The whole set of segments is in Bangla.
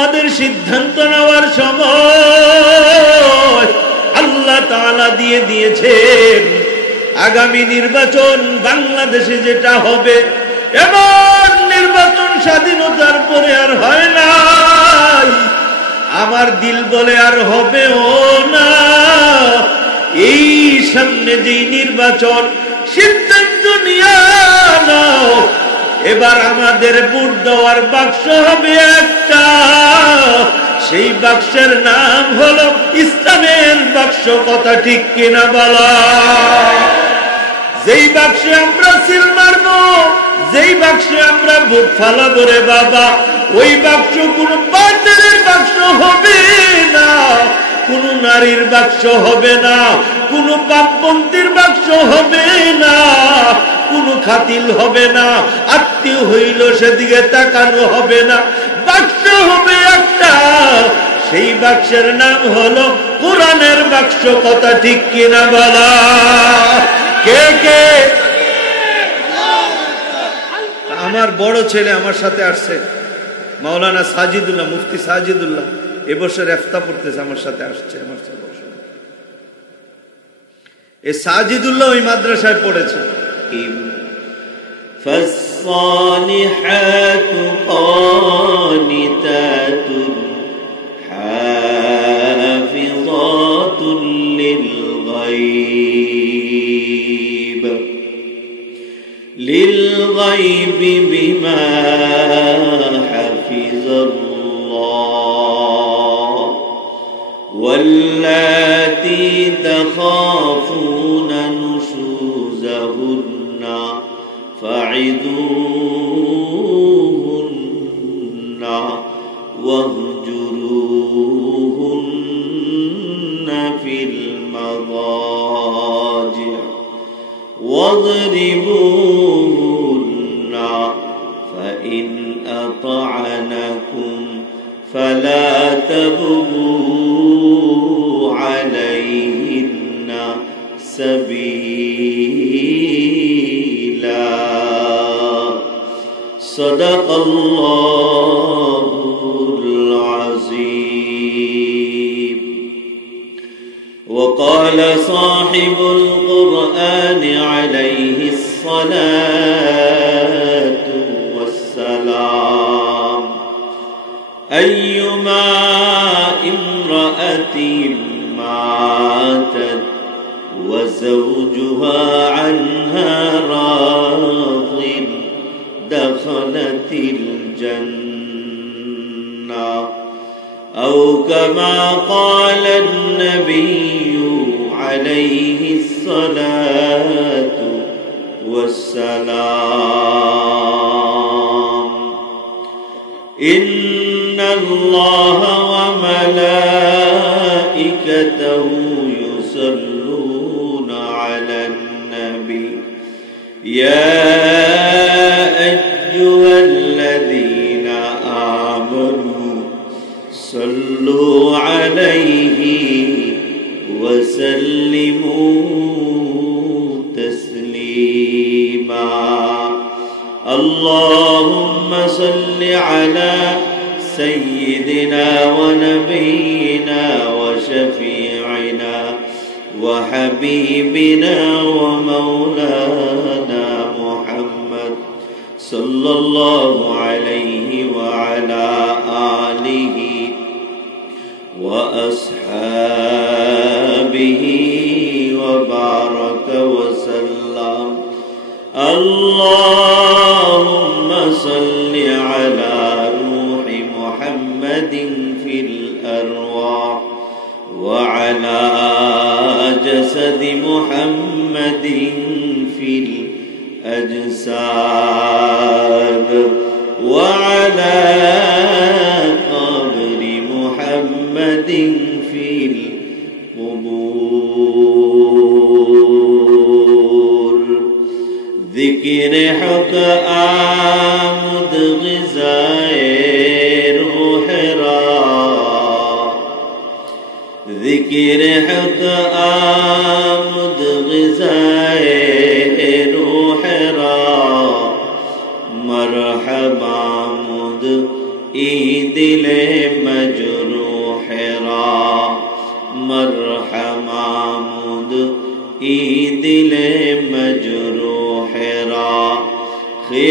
আমাদের সিদ্ধান্ত নেওয়ার সময় আল্লাহ তাআলা দিয়ে দিয়েছেন। আগামী নির্বাচন বাংলাদেশে যেটা হবে, এমন নির্বাচন স্বাধীনতার পরে আর হয় না। আমার দিল বলে আর হবেও না। এই সামনে যেই নির্বাচন, সিদ্ধান্ত নিয়ে নাও, এবার আমাদের ভোট দেওয়ার বাক্স হবে একটা। সেই বাক্সের নাম হলো ইসলামের বাক্স। কথা ঠিক কিনা বলা? যেই বাক্সে আমরা সিল মারবো, যেই বাক্সে আমরা ভোট ফালাবো রে বাবা, ওই বাক্স কোন বাতিলের বাক্স হবে না, কোন নারীর বাক্স হবে না, কোন বামপন্থীর বাক্স হবে না, কোন খাতিল হবে না, আত্মীয় হইল সেদিকে তাকানো হবে না। বাক্স হবে একটা, সেই বাক্সের নাম হলো কোরআনের বাক্স। কথা ঠিক কিনা বলা? কে কে? আমার বড় ছেলে আমার সাথে আসছে, মাওলানা সাজিদুল্লাহ, মুফতি সাজিদুল্লাহ, এবছর ইফতা পড়তেছে, আমার সাথে আসছে। আমার সাথে এই সাজিদুল্লাহ ওই মাদ্রাসায় পড়েছে। ফাসসালিহাতু কানিতাতুন হাফিযাতুন للغيب بما حفظ الله واللاتي تخافون نشوزهن فعظوهن واهجروهن في المضاجع واضربوهن فإن أطعنكم فلا تبغوا عليهن سبيلا صدق الله العظيم. وقال صاحب القرآن عليه الصلاة والسلام أيما امرأة ماتت وزوجها عنها راض دخلت الجنة أو كما قال النبي عليه الصلاة والسلام إن الله وملائكته يصلون على النبي يا أيها الذين آمنوا صلوا عليه وسلموا تسليما. اللهم صل على سيدنا ونبينا وشفيعنا وحبيبنا ومولانا محمد صلى الله عليه وعلى آله وأصحابه وبارك وسلم. اللهم صل على روح محمد في الأرواح وعلى جسد محمد في الأجساد وعلى قبر محمد في القبور. ذكر حق آمد غذائے روح را، ذکر حق آمد غذائے روح را، مرحبا مد ای دل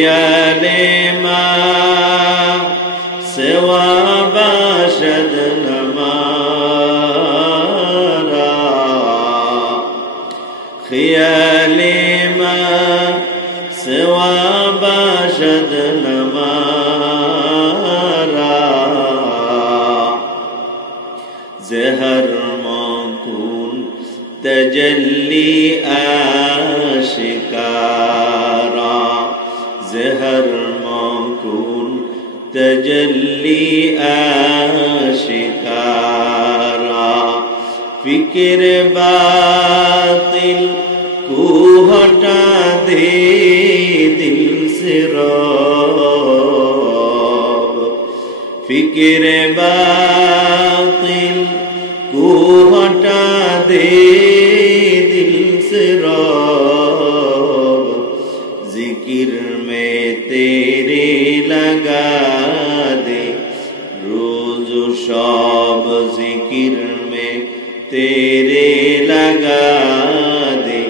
खियाले माँ सेवा बाशद नमारा खियाले माँ सेवा बाशद नमारा जहर मौकून तजल्ली आशिकारा जहर मौकून तजल्ली आशिकारा फिक्र बातिल को हटा दे दिल से रब फिक्र बातिल को हटा दे दिल से रब जिक्र में तेरे लगा दे रोज शब जिक्र में तेरे लगा दे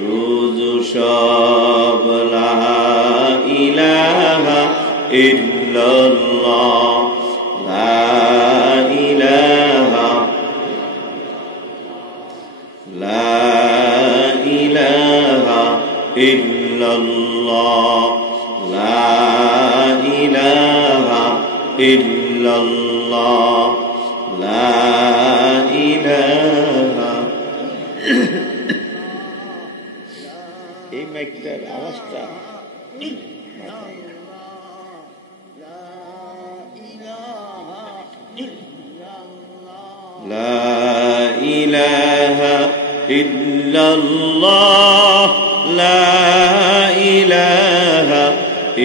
रोज शब ला इलाहा इल्लल्लाह ला इलाहा इल्लल्लाह ला इलाहा इल्लल्लाह ला इलाहा এই মাইকটার আওয়াজটা লা ইলাহা ইল্লাল্লাহ লা ইলাহা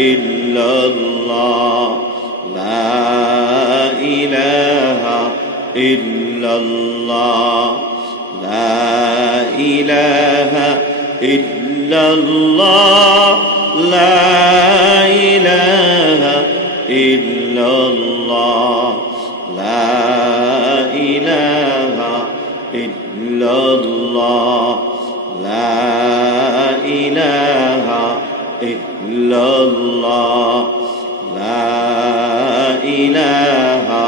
ইল্লাল্লাহ লা ইলাহা ইল্লাল্লাহ লা ইলাহা ইল্লাল্লাহ লা ইলাহা ইল্লাল্লাহ লা ইলাহা ইল্লাল্লাহ লা ইলাহা ইল্লাল্লাহ লা ইলাহা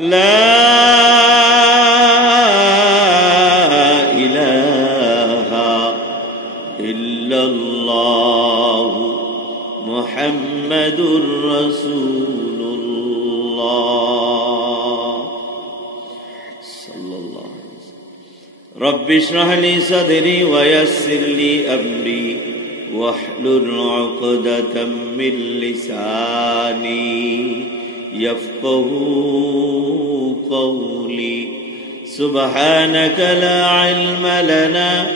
লা ইলাহা ইল্লাল্লাহ মুহাম্মাদুর রাসূলুল্লাহ সাল্লাল্লাহু আলাইহি ওয়াসাল্লাম রব্বি ইশরাহ লি সাদরি ওয়া ইয়াসসির লি আমরি ওয়াহলুল উকদাতাম মিন লিসানি يفقهوا قولي سبحانك لا علم لنا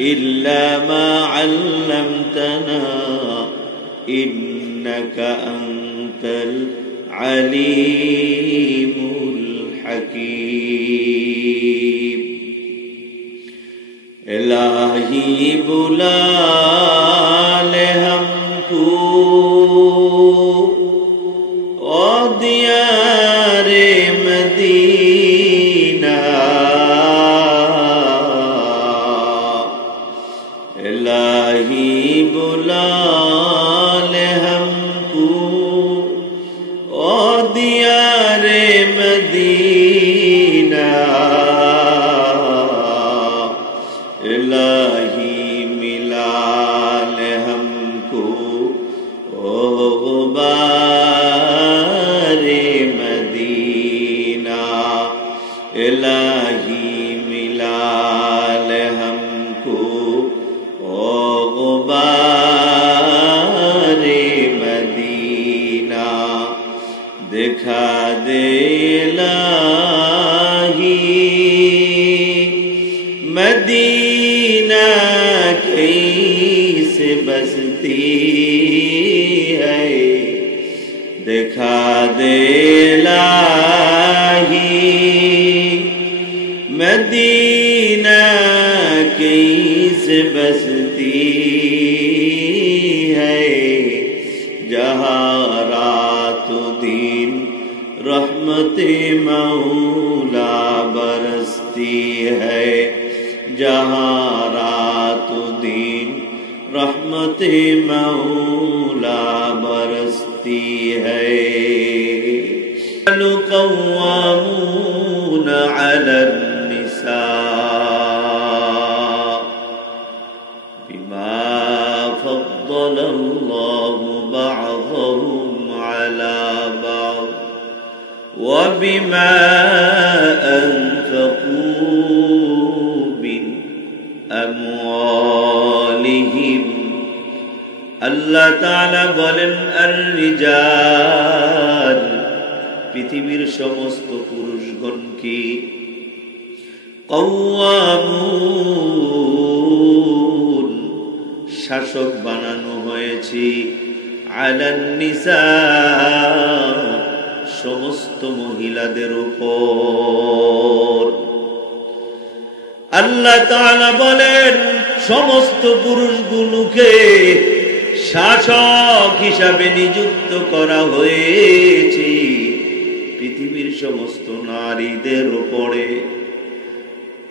إلا ما علمتنا إنك أنت العليم الحكيم إلهي बुला ले हमको दियारे मदीना इलाही बुला ले हमको ओ दियारे मदीना इलाही मिला ले हमको ओ इलाही मिला ले हमको ओ गुबारे मदीना दिखा दे इलाही मदीना कैसे बसती है दिखा दे इलाही मदीना कैसे बसती है जहाँ रात दिन रहमते मौला बरसती है जहाँ रात दिन रहमते मौला बरसती है कव्वामून अलल निसा बिमा फद्दलल्लाहु बअदहुम अला बअद وبما أنفقوا من أموالهم আল্লাহ তাআলা বলেন আর রিজাল পৃথিবীর সমস্ত পুরুষগণ কি কওয়ামুন শাসক বানানো হয়েছে আলান নিসা সমস্ত মহিলাদের উপর আল্লাহ তাআলা বলেন সমস্ত পুরুষগুলোকে শাসক হিসাবে নিযুক্ত করা হয়েছে পৃথিবীর সমস্ত নারীদের উপরে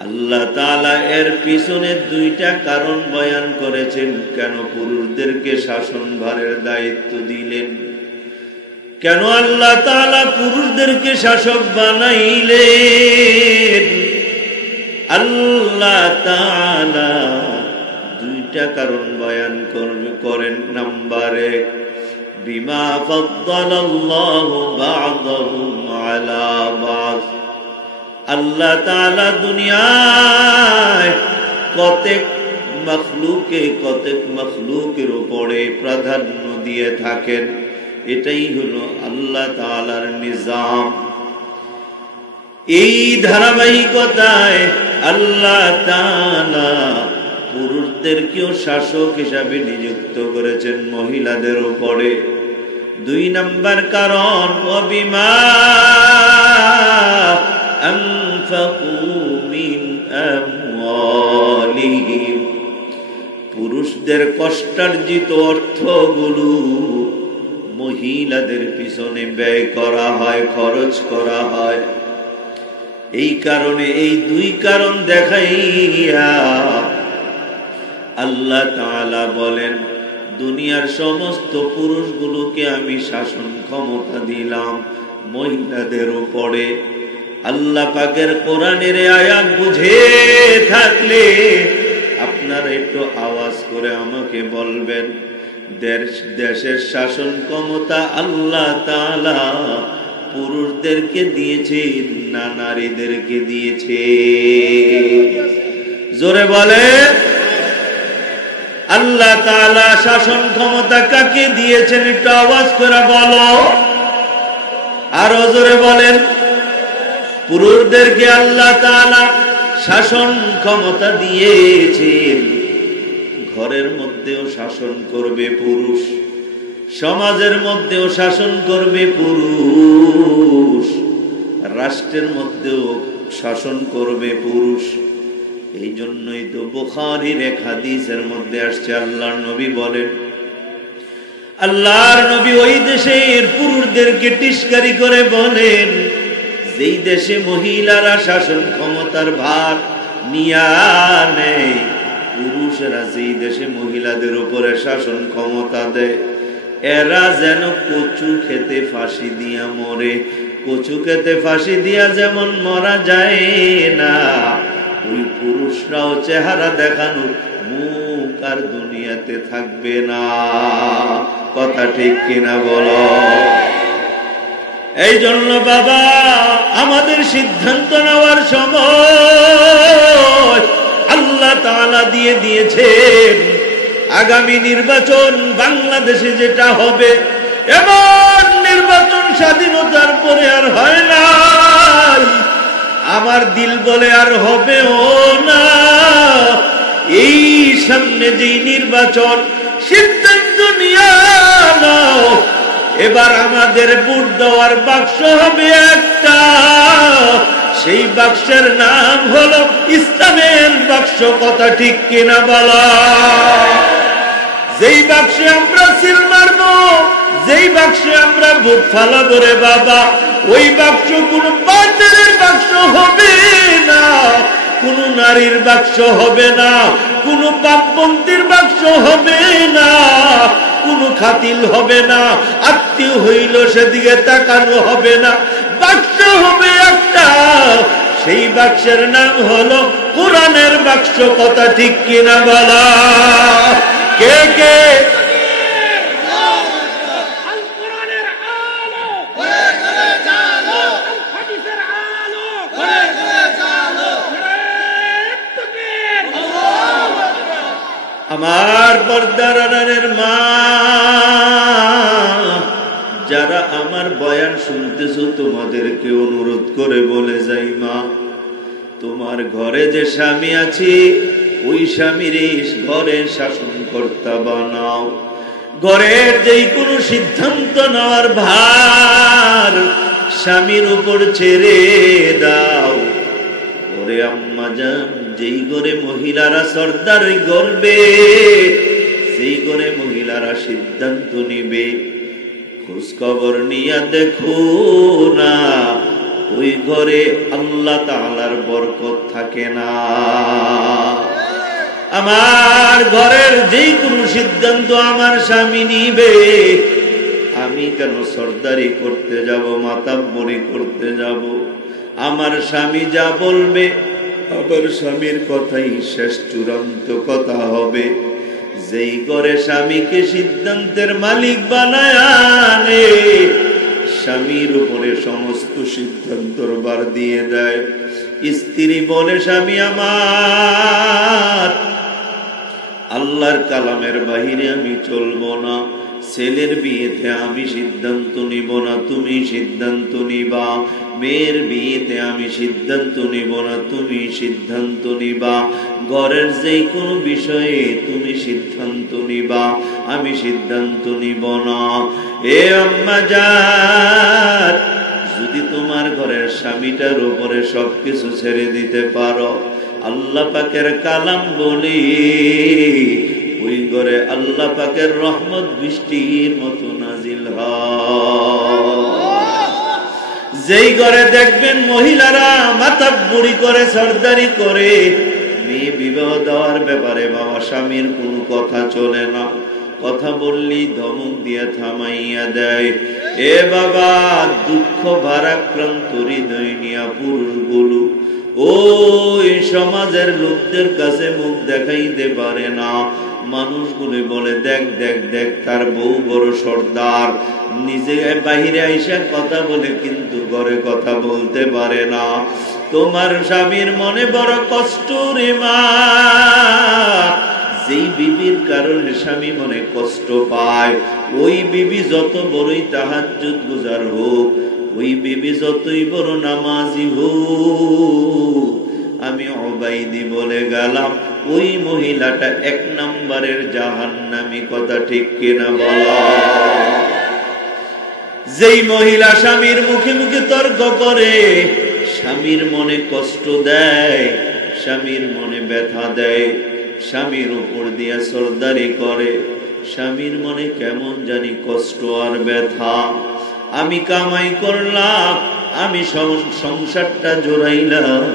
আল্লাহ তাআলা এর পিছনে দুইটা কারণ বয়ান করেছেন কেন পুরুষদেরকে শাসনভারের দায়িত্ব দিলেন কেন আল্লাহ তাআলা পুরুষদেরকে শাসক বানাইলেন আল্লাহ তাআলা দুইটা কারণ বয়ান করেন নাম্বার 1 বিমা ফাদ্দালাল্লাহু বা'দাহুম আলা বা'দ আল্লাহ তাআলা দুনিয়ায় কতক মাখলুকের উপরে প্রাধান্য দিয়ে থাকেন এটাই হলো আল্লাহ তাআলার নিজাম এই ধারাবাহিকতায় আল্লাহ তাআলা পুরুষদেরকেও শাসক হিসাবে নিযুক্ত করেছেন মহিলাদের উপরে 2 নাম্বার কারণ ওয়াবিমা আনফাকু মিন আমওয়ালিহিম পুরুষদের কষ্টার্জিত অর্থগুলো মহিলাদের পিছনে ব্যয় করা হয় খরচ করা হয় এই কারণে এই 2 কারণ দেখাইয়া আল্লাহ তাআলা বলেন দুনিয়ার সমস্ত পুরুষগুলোকে আমি শাসন ক্ষমতা দিলাম মহিলাদের উপরে আল্লাহ পাকের কোরআনের আয়াত বুঝে থাকলে আপনারা একটু আওয়াজ করে আমাকে বলবেন দেশের শাসন ক্ষমতা আল্লাহ তাআলা পুরুষদেরকে দিয়েছে না নারীদেরকে দিয়েছে জোরে বলে আল্লাহ তাআলা শাসন ক্ষমতা কাকে দিয়েছেন একটু আওয়াজ করে বলো আরো জোরে বলেন পুরুষদেরকে আল্লাহ তাআলা শাসন ক্ষমতা দিয়েছেন ঘরের মধ্যেও শাসন করবে পুরুষ সমাজের মধ্যেও শাসন করবে পুরুষ রাষ্ট্রের মধ্যেও শাসন করবে পুরুষ এই জন্যই তো বুখারীর এক হাদিসের মধ্যে আসছে আল্লাহর নবী বলেন আল্লাহর নবী ওই দেশের পুরুষদেরকে টিস্কারি করে বলেন যেই দেশে মহিলারা শাসন ক্ষমতার ভার নিয়া নেয় পুরুষেরা যেই দেশে মহিলাদের উপরে শাসন ক্ষমতা দেয় এরা যেন কচু খেতে ফাঁসি দিয়া মরে কচু খেতে ফাঁসি দিয়া যেমন মরা যায় না ওই পুরুষরাও চেহারা দেখানোর মুখ আর দুনিয়াতে থাকবে না কথা ঠিক কিনা বলো এই জন্য বাবা আমাদের সিদ্ধান্ত নেওয়ার সময় আল্লাহ তাআলা দিয়ে দিয়েছেন আগামী নির্বাচন বাংলাদেশে যেটা হবে এমন নির্বাচন স্বাধীনতার পরে আর হয় না আমার দিল বলে আর হবেও না এই সামনে যেই নির্বাচন সিদ্ধান্ত নিয়ে নাও এবার আমাদের ভোট দেওয়ার বাক্স হবে একটা সেই বাক্সের নাম হলো ইসলামের বাক্স কথা ঠিক কিনা বলা যেই বাক্সে আমরা সিল মারবো যেই বাক্সে আমরা ভোট ফালাবো রে বাবা, ওই বাক্স কোন বাতিলের বাক্স হবে না, কোন নারীর বাক্স হবে না, কোন বামপন্থীর বাক্স হবে না, কোন খাতিল হবে না, আত্মীয় হইল সেদিকে তাকানো হবে না। বাক্স হবে একটা, সেই বাক্সের নাম হলো কোরআনের বাক্স। কথা ঠিক কিনা বলা? কে কে আমার পর্দার আড়ালের মা, যারা আমার বয়ান শুনতেছো, তোমাদেরকে অনুরোধ করে বলে যাই, মা, তোমার ঘরে যে স্বামী আছে, ওই স্বামীর ঘরের শাসনকর্তা বানাও। ঘরের যেই কোনো সিদ্ধান্ত নেওয়ার ভার স্বামীর উপর ছেড়ে দাও। ওরে আম্মা জান, যেই ঘরে মহিলারা সর্দার গর্বে, সেই ঘরে মহিলারা সিদ্ধান্ত নিবে, খোঁজ খবর নিয়ে দেখো না, ওই ঘরে আল্লাহ তাআলার বরকত থাকে না। আমার ঘরের যেই কোনো সিদ্ধান্ত আমার স্বামী নিবে, আমি কেন সর্দারি করতে যাব, মাতাব্বরি করতে যাব? আমার স্বামী যা বলবে, আমার স্বামীর কথাই শেষ চূড়ান্ত কথা হবে। যেই ঘরে স্বামীকে সিদ্ধান্তের মালিক বানায় আনে, স্বামীর উপরে সমস্ত সিদ্ধান্তর ভার দিয়ে দেয়। স্ত্রী বলে, স্বামী আমার, আল্লাহর কালামের বাহিরে আমি চলবো না, ছেলের বিয়েতে আমি সিদ্ধান্ত নিব না, তুমি সিদ্ধান্ত নিবা, মেয়ের বিয়েতে আমি সিদ্ধান্ত নিব না, তুমি সিদ্ধান্ত নিবা, ঘরের যে কোনো বিষয়ে তুমি সিদ্ধান্ত নিবা, আমি সিদ্ধান্ত নিব না। এ আম্মা জান, যদি তোমার ঘরের স্বামীটার উপরে সবকিছু ছেড়ে দিতে পারো, আল্লাহ পাকের কালাম বলি, ওই ঘরে আল্লাহ পাকের রহমত বৃষ্টির মতো নাজিল হয়। যেই ঘরে দেখবেন মহিলারা মাতাব্বরি করে, সর্দারি করে, মেয়ে বিবাহ দেওয়ার ব্যাপারে বাবা স্বামীর কোনো কথা চলে না, কথা বললি ধমক দিয়ে থামাইয়া দেয়। এ বাবা, দুঃখ ভারাক্রান্ত হৃদয় নিয়া পুরুষগুলো ওই সমাজের লোকদের কাছে মুখ দেখাইতে পারে না। মানুষগুলো বলে, দেখ দেখ দেখ, তার বউ বড় সর্দার, নিজে বাহিরে আইসা কথা বলে কিন্তু ঘরে কথা বলতে পারে না। তোমার স্বামীর মনে বড় কষ্ট রে মা। যেই বিবির কারণে স্বামী মনে কষ্ট পায়, ওই বিবি যত বড়ই তাহাজ্জুদ গুজার হোক, ওই বিবি যতই বড় নামাজি হোক, আমি উবাইদি বলে গেলাম, ওই মহিলাটা 1 নম্বরের জাহান্নামী। কথা ঠিক কিনা বলা? যেই মহিলা স্বামীর মুখে মুখে তর্ক করে, স্বামীর মনে কষ্ট দেয়, স্বামীর মনে ব্যথা দেয়, স্বামীর উপর দিয়া সরদারি করে, স্বামীর মনে কেমন জানি কষ্ট আর ব্যথা। আমি কামাই করলাম, আমি সংসারটা জোড়াইলাম,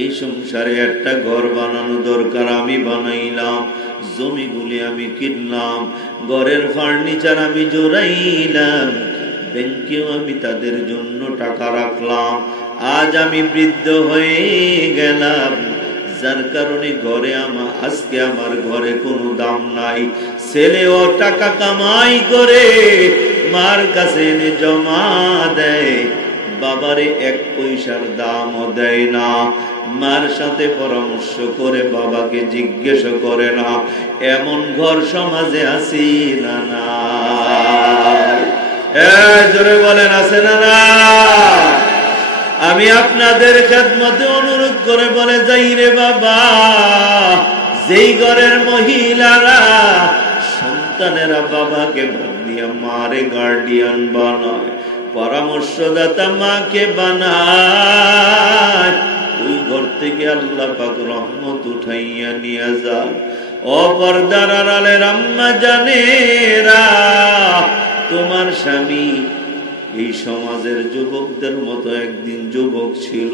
এই সংসারে একটা ঘর বানানো দরকার, আমি বানাইলাম, জমিগুলি আমি কিনলাম, ঘরের ফার্নিচার আমি জোড়াইলাম, ব্যাংকেও আমি তাদের জন্য টাকা রাখলাম। আজ আমি বৃদ্ধ হয়ে গেলাম, যার কারণে ঘরে আজকে আমার ঘরে কোনো দাম নাই। ছেলেও টাকা কামাই করে মার কাছে এনে জমা দেয়, বাবারে 1 পয়সার দামও দেয় না। মার সাথে পরামর্শ করে বাবাকে জিজ্ঞেস করে না। এমন ঘর সমাজে আছি না? না, জোরে বলেন আছে না? না। আমি আপনাদের খেদমতে অনুরোধ করে বলে যাই রে বাবা, যেই ঘরের মহিলারা সন্তানেরা বাবাকে বাদ দিয়া মারে গার্ডিয়ান বানায়, পরামর্শদাতা মাকে বানায়, ওই ঘর থেকে আল্লাহ পাক রহমত উঠাইয়া নিয়ে যায়। ও পর্দার আড়ালের আম্মা জানেরা, তোমার স্বামী এই সমাজের যুবকদের মতো একদিন যুবক ছিল,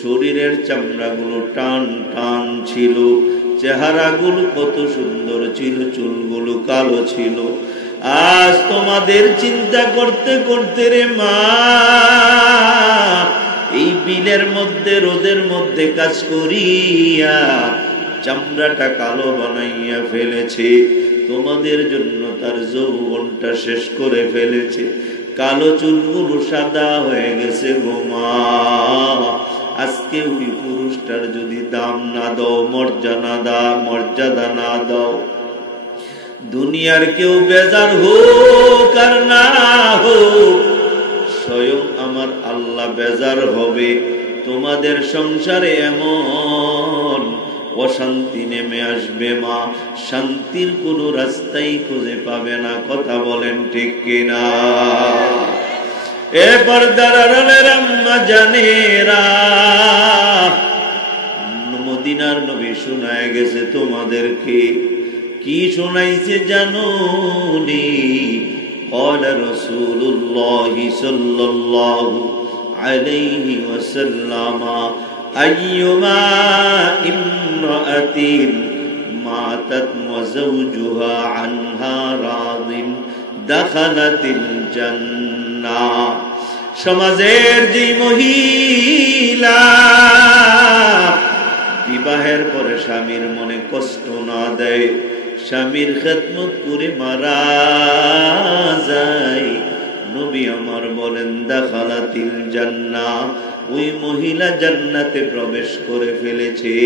শরীরের চামড়াগুলো টান টান ছিল, চেহারাগুলো কত সুন্দর ছিল, চুলগুলো কালো ছিল। আজ তোমাদের চিন্তা করতে করতে রে মা, এই বিলের মধ্যে রোদের মধ্যে কাজ করিয়া চামড়াটা কালো বানাইয়া ফেলেছে, তোমাদের জন্য তার যৌবনটা শেষ করে ফেলেছে, কালো চুলগুলো সাদা হয়ে গেছে গো মা। আজকে ওই পুরুষটার যদি দাম না দাও, মর্যাদা না দাও, দুনিয়ার কেউ বেজার হোক আর না হোক, স্বয়ং আমার আল্লাহ বেজার হবে। তোমাদের সংসারে এমন অশান্তি নেমে আসবে মা, শান্তির কোনো রাস্তাই খুঁজে পাবে না। কথা বলেন ঠিক কিনা? এ পর্দার আড়ালের আম্মা জানেরা, মদিনার নবী শোনায় গেছে তোমাদেরকে। কি শোনাইছে জানোনি? قال رسول الله صلى الله عليه وسلم أيما امرأة ماتت وزوجها عنها راض دخلت الجنة। সমাজের যে মহিলা বিবাহের পরে স্বামীর মনে কষ্ট না দেয়, স্বামীর খেদমত করে মারা যায়, নবী আমার বলেন দাখালাতিল জান্নাহ, ওই মহিলা জান্নাতে প্রবেশ করে ফেলেছে।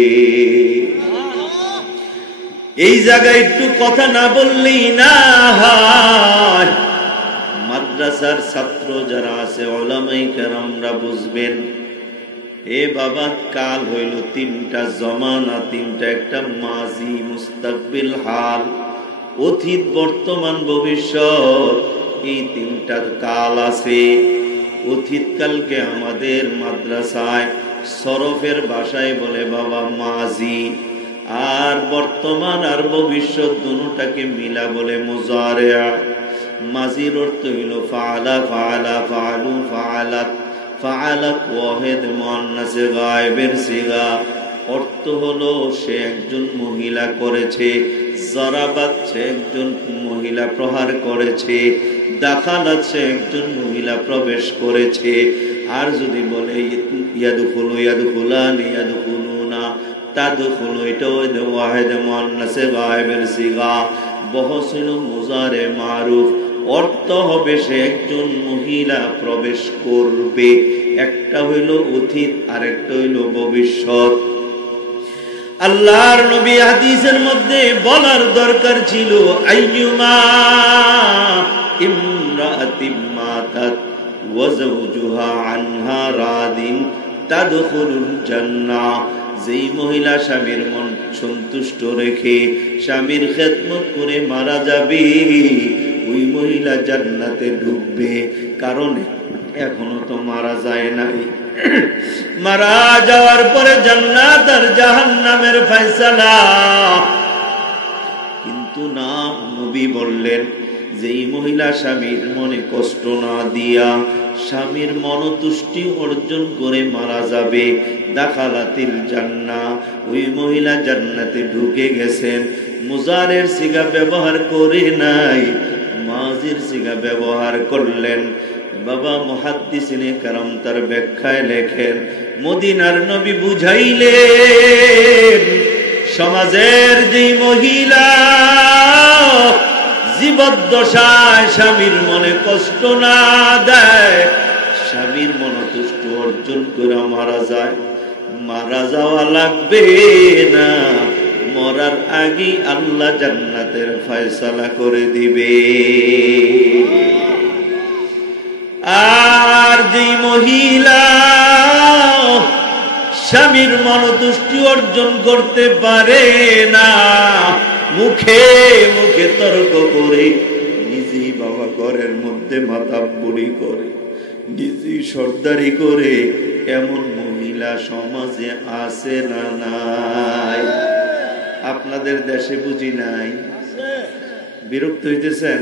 এই জায়গায় একটু কথা না বললেই না হয়। মাদ্রাসার ছাত্র যারা আছে, উলামায়ে কেরামরা বুঝবেন। এ বাবা, কাল হইল তিনটা জমানা, তিনটা, একটা মাজি, মুস্তাকবিল, হাল, অতীত, বর্তমান, ভবিষ্যৎ। এই তিনটার কাল আছে। অতীত কালকে আমাদের মাদ্রাসায় সরফের ভাষায় বলে বাবা মাজি, আর বর্তমান আর ভবিষ্যৎ দুটোটাকে মিলা বলে মুজারিয়া। মাজির অর্থ হইল ফাআলা, ফাআলা, ফাআলু, ফাআলাত। ফাআলাত ওয়াহিদ মুআন্নাসে গায়েবের সিগা, অর্থ হলো সে একজন মহিলা করেছে। জরাবাত, সে একজন মহিলা প্রহার করেছে। দাখালাত, সে একজন মহিলা প্রবেশ করেছে। আর যদি বলে ইয়াদখুলু, ইয়াদখুলানি, ইয়াদখুলুনা, তাদখুলু, এটাও ওয়াহিদ মুআন্নাসে গায়েবের সিগা, বহস হইল মুজারে মারুফ, অর্থ হবে সে একজন মহিলা প্রবেশ করবে। একটা হইল অতীত, আর একটা হইল ভবিষ্যৎ। আল্লাহর নবী হাদিসের মধ্যে বলার দরকার ছিল আইয়ুমা ইমরাতিন মাতাত ওয়া যাওজুহা আনহা রাদিন তাদখুলুল জান্নাহ। যেই মহিলা স্বামীর মন সন্তুষ্ট রেখে স্বামীর খেদমত করে মারা যাবে, ওই মহিলা জান্নাতে ঢুকবে। কারণ এখনো তো মারা যায় নাই। মারা যাওয়ার পরে জান্নাত আর জাহান্নামের ফয়সালা। কিন্তু না, নবী বললেন যেই মহিলা স্বামীর মনে কষ্ট না দিয়া স্বামীর মনতুষ্টি অর্জন করে মারা যাবে, দাখালাতিল জান্নাহ, ওই মহিলা জান্নাতে ঢুকে গেছেন। মুজারের সিগা ব্যবহার করে নাই, মাজির সিগা ব্যবহার করলেন। বাবা মুহাদ্দিসিনে কেরাম তার ব্যাখ্যায় লেখেন, মদিনার নবী বুঝাইলেন সমাজের যে মহিলা জীবদ্দশায় স্বামীর মনে কষ্ট না দেয়, স্বামীর মনতুষ্ট অর্জন করে মারা যায়, মারা যাওয়া লাগবে না, মরার আগে আল্লাহ জান্নাতের ফয়সালা করে দিবে। আর যে মহিলা স্বামীর মনতুষ্টি অর্জন করতে পারে না, মুখে মুখে তর্ক করে, নিজেই বাবা ঘরের মধ্যে মাতাব্বরি করে, নিজেই সর্দারি করে, এমন মহিলা সমাজে আছে না নাই? আপনাদের দেশে বুঝি নাই? বিরক্ত হইতেছেন?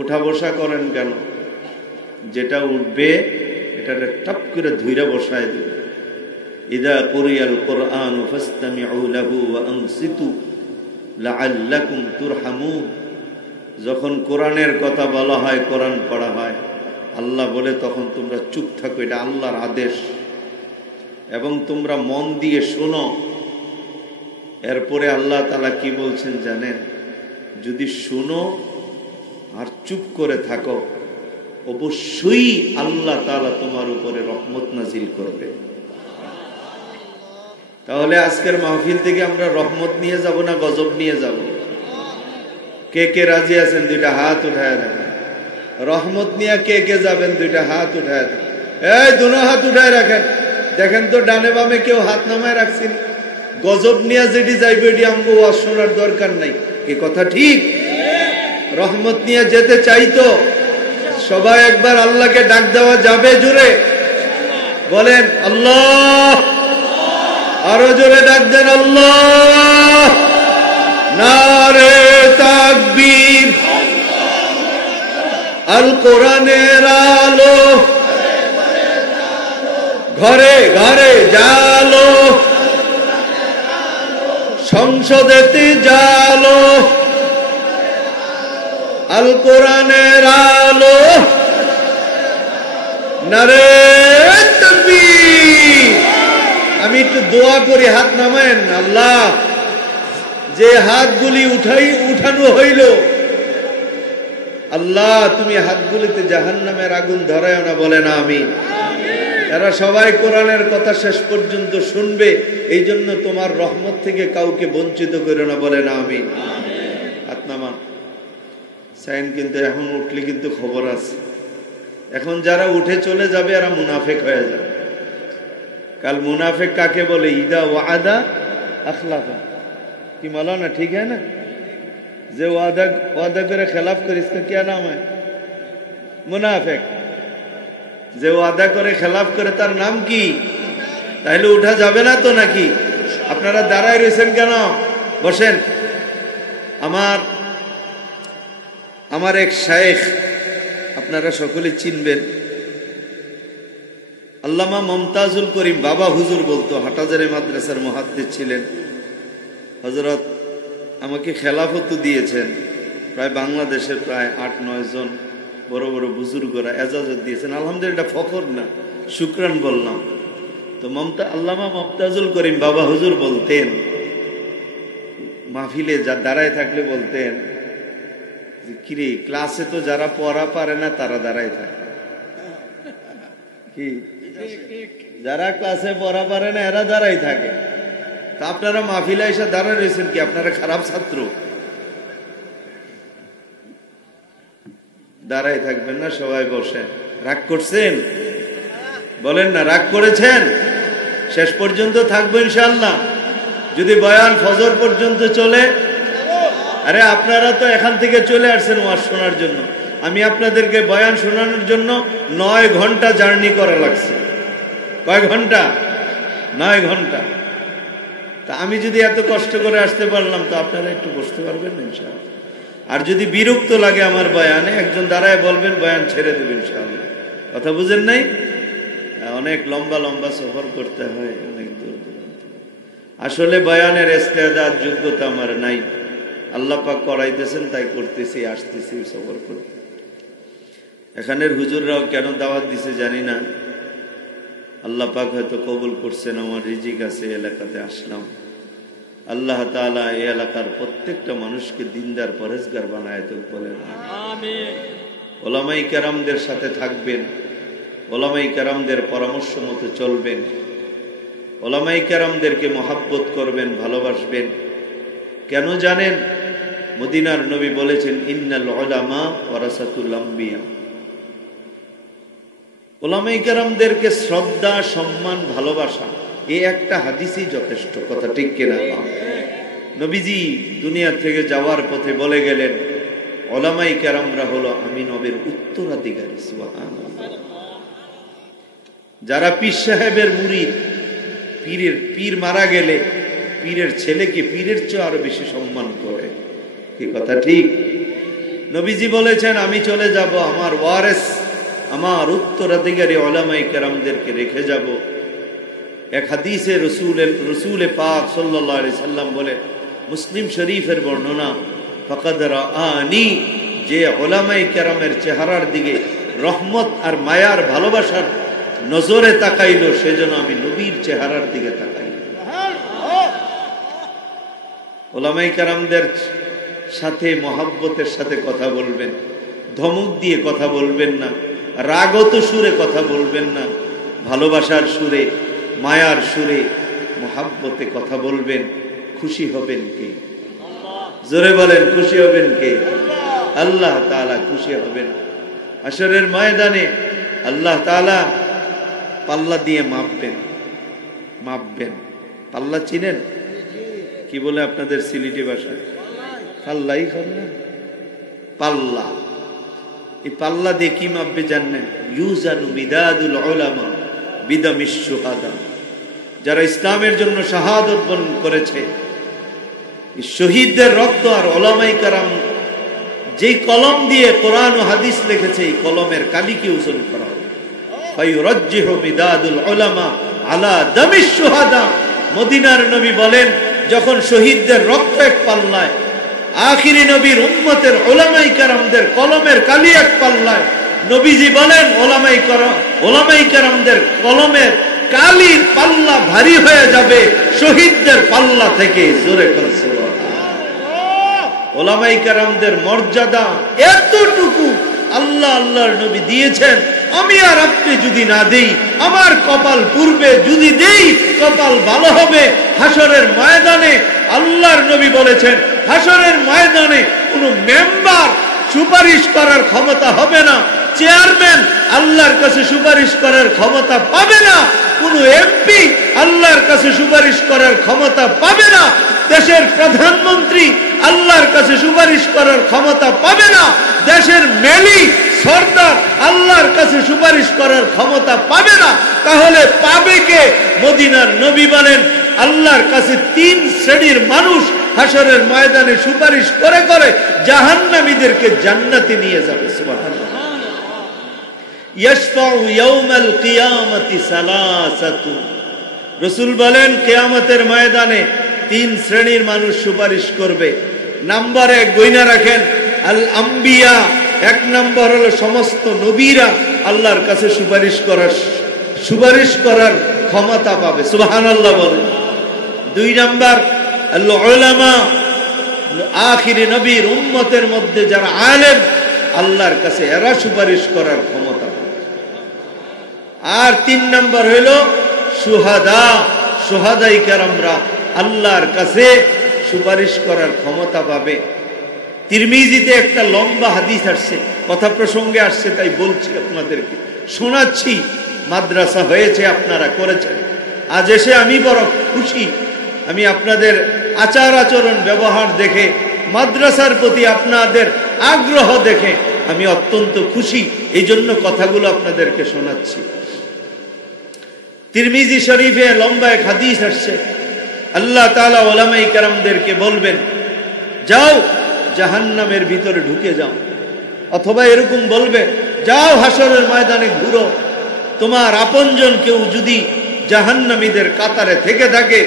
উঠা বসা করেন কেন? যেটা উঠবে এটা টপ করে ধুইরা বসায় দেবে। ইদা কুরিয়াল কুরআন ফাসতামিউ লাহু ওয়া আনসিতু লাআল্লাকুম তুরহামুন। যখন কোরআনের কথা বলা হয়, কোরআন পড়া হয়, আল্লাহ বলে তখন তোমরা চুপ থাকো, এটা আল্লাহর আদেশ, এবং তোমরা মন দিয়ে শোনো। এরপরে আল্লাহ তাআলা কি বলছেন জানেন? যদি শোনো আর চুপ করে থাকো, অবশ্যই আল্লাহ তাআলা তোমার উপরে রহমত নাজিল করবে। তাহলে আজকের মাহফিল থেকে আমরা রহমত নিয়ে যাব না গজব নিয়ে যাব? কে কে রাজি আছেন? দুইটা হাত উঠায় রাখেন। রহমত নিয়ে কে কে যাবেন? দুইটা হাত উঠায় রাখেন। এই দুনো হাত উঠায় রাখেন। দেখেন তো ডানে বামে কেউ হাত নামায় রাখছেন? গজব নিয়ে যেটি যাইবে এটি আমগো ওয়াজ শোনার দরকার নাই। কি কথা ঠিক? রহমত নিয়ে যেতে চাইতো সবাই একবার আল্লাহকে ডাক দেওয়া যাবে জোরে? বলেন আল্লাহ। আরো জোরে ডাক দেন আল্লাহ। নারে তাকবীর। আল কোরআনের আলো ঘরে ঘরে জালো, সংসদেতে জালো, আল কোরআনের আলো। নারে তাকবীর। আমি একটু দোয়া করি, হাত নামায়েন। আল্লাহ, যে হাতগুলি উঠানো হইল, আল্লাহ তুমি হাতগুলিতে জাহান্নামের আগুন ধরায় না, বলেন আমিন। এরা সবাই কোরআনের কথা শেষ পর্যন্ত শুনবে, এই জন্য তোমার রহমত থেকে কাউকে বঞ্চিত করো না, বলেন আমিন। হাত নামান সাইন। কিন্তু এখন উঠলে কিন্তু খবর আছে। এখন যারা উঠে চলে যাবে এরা মুনাফেক হয়ে যাবে। কাল মুনাফেক কাকে বলে? ইদা ওয়াদা আখলাফা। কি মৌলানা ঠিক है ना? যে ওয়াদা করে খেলাফ করে, इसका क्या नाम है? মুনাফেক। যে ওয়াদা করে খেলাফ করে তার নাম কি? তাইলে উঠা যাবে না তো নাকি? আপনারা দাঁড়ায় রয়েছেন কেন? বসেন। আমার এক শায়েখ আপনারা সকলে চিনবেন, আল্লামা মমতাজুল করিম বাবা হুজুর বলতো। হাটাজারি মাদ্রাসার মুহাদ্দিস ছিলেন হযরত। আমাকে খেলাফত দিয়েছেন। প্রায় বাংলাদেশের প্রায় ৮-৯ জন বড় বড় বুজুর্গরা এজাজত দিয়েছেন। আলহামদুলিল্লাহ, ফখর না, শুকরান বললাম। তো আল্লামা মমতাজুল করিম বাবা হুজুর বলতেন, মাহফিলে যা দাঁড়ায় থাকলে বলতেন, কিরে ক্লাসে তো যারা পড়া পারে না তারা দাঁড়ায় থাকে, কি যারা ক্লাসে পড়া পারে না এরা দাঁড়াই থাকে। তা আপনারা মাহফিলে এসে দাঁড়ায় রয়েছেন কি? আপনারা খারাপ ছাত্র? দাঁড়াই থাকবেন না, সবাই বসেন। রাগ করছেন? বলেন না, রাগ করেছেন? শেষ পর্যন্ত থাকবো ইনশাআল্লাহ। যদি বয়ান ফজর পর্যন্ত চলে। আরে আপনারা তো এখান থেকে চলে আসছেন ওয়াজ শোনার জন্য। আমি আপনাদেরকে বয়ান শোনানোর জন্য 9 ঘন্টা জার্নি করা লাগছে। কয় ঘন্টা? 9 ঘন্টা। তা আমি যদি এত কষ্ট করে আসতে পারলাম, তো আপনারা একটু বসতে পারবেন ইনশাআল্লাহ। আর যদি বিরক্ত লাগে আমার বয়ানে, একজন দাঁড়ায় বলবেন, বয়ান ছেড়ে দেবেন ইনশাআল্লাহ। কথা বুঝেন নাই? অনেক লম্বা লম্বা সফর করতে হয়, অনেক দূর দূরান্ত। আসলে বয়ানের ইস্তেদাদ যোগ্যতা আমার নাই। আল্লাহ পাক করাইতেছেন তাই করতেছি, আসতেছি সফর করতে। এখানের হুজুররাও কেন দাওয়াত দিছে জানি না। আল্লাহ পাক হয়তো কবুল করছেন, আমার রিজিক আছে, এলাকাতে আসলাম। আল্লাহ তাআলা এই এলাকার প্রত্যেকটা মানুষকে দিনদার পরেজগার বানায় তো, বলেন আমিন। ওলামায়ে কেরামদের সাথে থাকবেন, ওলামায়ে কেরামদের পরামর্শ মতো চলবেন, ওলামায়ে কেরামদেরকে মহাব্বত করবেন, ভালোবাসবেন। কেন জানেন? মদিনার নবী বলেছেন, ইন্নাল উলামা ওয়ারাসাতুল আম্বিয়া। ওলামায়ে কেরামদেরকে শ্রদ্ধা, সম্মান, ভালোবাসা, এই একটা হাদিসই যথেষ্ট। কথা ঠিক কিনা? নবীজি দুনিয়া থেকে যাওয়ার পথে বলে গেলেন, ওলামায়ে কেরামরা হলো আমি নবীর উত্তরাধিকারী। সুবহানাল্লাহ। যারা পীর সাহেবের মুরিদ, পীর মারা গেলে পীরের ছেলেকে পীরের চেয়ে আরো বেশি সম্মান করে। কি কথা ঠিক? নবীজি বলেছেন আমি চলে যাব, আমার ওয়ারেস, আমার উত্তরাধিকারী উলামায়ে কেরামদেরকে রেখে যাব। এক হাদিসে রসুল পাক সাল্লাল্লাহু আলাইহি সাল্লাম বলে, মুসলিম শরীফের বর্ণনা, ফাকাদ রাআনি, যে উলামায়ে কেরামের চেহারার দিকে রহমত আর মায়ার ভালোবাসার নজরে তাকাইলো, সেজন্য আমি নবীর চেহারার দিকে তাকাই। উলামায়ে কেরামদের সাথে মহব্বতের সাথে কথা বলবেন, ধমক দিয়ে কথা বলবেন না, রাগত সুরে কথা বলবেন না, ভালোবাসার সুরে, মায়ার সুরে, মহব্বতে কথা বলবেন। খুশি হবেন কে? জোরে বলেন, খুশি হবেন কে? আল্লাহ তাআলা খুশি হবেন। হাশরের ময়দানে আল্লাহ তাআলা পাল্লা দিয়ে মাপবেন। পাল্লা চিনেন? কি বলে আপনাদের সিলেটি ভাষায়? পাল্লাই করলেন, পাল্লা। এই পাল্লা দিয়ে কি মাপবে জানেন? ইউজানু মিদাদুল উলামা বিদামিশ শুহাদা। যারা ইসলামের জন্য শাহাদত বরণ করেছে, শহীদদের রক্ত আর উলামায়ে কেরাম যেই কলম দিয়ে কোরআন ও হাদিস লিখেছে, এই কলমের কালিকে ওজন করা হবে। ফায়ুরাজ্জিহু মিদাদুল উলামা আলা দামিশ শুহাদা। মদিনার নবী বলেন, যখন শহীদদের রক্ত এক পাল্লায়, আখিরি নবীর উম্মতের উলামায়ে কেরামদের কলমের কালি এক পাল্লায়, নবীজি বলেন উলামায়ে কেরামদের কলমের কালির পাল্লা ভারী হয়ে যাবে শহীদদের পাল্লা থেকে। জোরে করে সুবহানাল্লাহ। উলামায়ে কেরামদের মর্যাদা এতটুকু আল্লাহর নবী দিয়েছেন। আমি আর আপনি যদি না দেই, আমার কপাল পূর্বে, যদি দেই কপাল ভালো হবে। হাশরের ময়দানে আল্লাহর নবী বলেছেন, হাশরের ময়দানে কোনো মেম্বার সুপারিশ করার ক্ষমতা হবে না, চেয়ারম্যান আল্লাহর কাছে সুপারিশ করার ক্ষমতা পাবে না, কোনো এমপি আল্লাহর কাছে সুপারিশ করার ক্ষমতা পাবে না, দেশের প্রধানমন্ত্রী আল্লাহর কাছে সুপারিশ করার ক্ষমতা পাবে না, দেশের মেলি সরদার আল্লাহর কাছে সুপারিশ করার ক্ষমতা পাবে না। তাহলে পাবে কে? মদিনার নবী বলেন, আল্লাহর কাছে 3 শ্রেণীর মানুষ হাশরের ময়দানে সুপারিশ করে করে জাহান্নামীদেরকে জান্নাতে নিয়ে যাবে। সুবহানাল্লাহ। ইয়াশফাউ ইয়াউমাল কিয়ামাতি সালাসাতু। রাসূল বলেন, কিয়ামতের ময়দানে 3 শ্রেণীর মানুষ সুপারিশ করবে। নাম্বার 1 গয়না রাখেন, আল আম্বিয়া। 1 নম্বর হলো সমস্ত নবীরা আল্লাহর কাছে সুপারিশ করার ক্ষমতা পাবে। সুবহানাল্লাহ বলেন। 2 নম্বর আল উলামা, আখিরি নবীর উম্মতের মধ্যে যারা আলেম, আল্লাহর কাছে এরা সুপারিশ করার ক্ষমতা পাবে। আর 3 নম্বর হলো শুহাদায়ে কেরামরা আল্লাহর কাছে সুপারিশ করার ক্ষমতা পাবে। তিরমিজিতে একটা লম্বা হাদিস আসছে, কথা প্রসঙ্গে আসছে তাই বলছি, আপনাদেরকে শোনাচ্ছি। মাদ্রাসা হয়েছে, আপনারা করেছেন। আজ এসে আমি বড় খুশি। আমি আপনাদের আচার আচরণ ব্যবহার দেখে, মাদ্রাসার প্রতি আপনাদের আগ্রহ দেখে আমি অত্যন্ত খুশি। এই জন্য কথাগুলো আপনাদেরকে শোনাচ্ছি। তিরমিজি শরীফে লম্বা এক হাদিস আসছে, আল্লাহ তাআলা উলামায়ে কেরামদেরকে বলবেন, যাও জাহান্নামের ভিতরে ঢুকে যাও। অথবা এরকম বলবে, যাও হাশরের ময়দানে ঘুরো, তোমার আপনজন কেউ যদি জাহান্নামীদের কাতারে থেকে থাকে,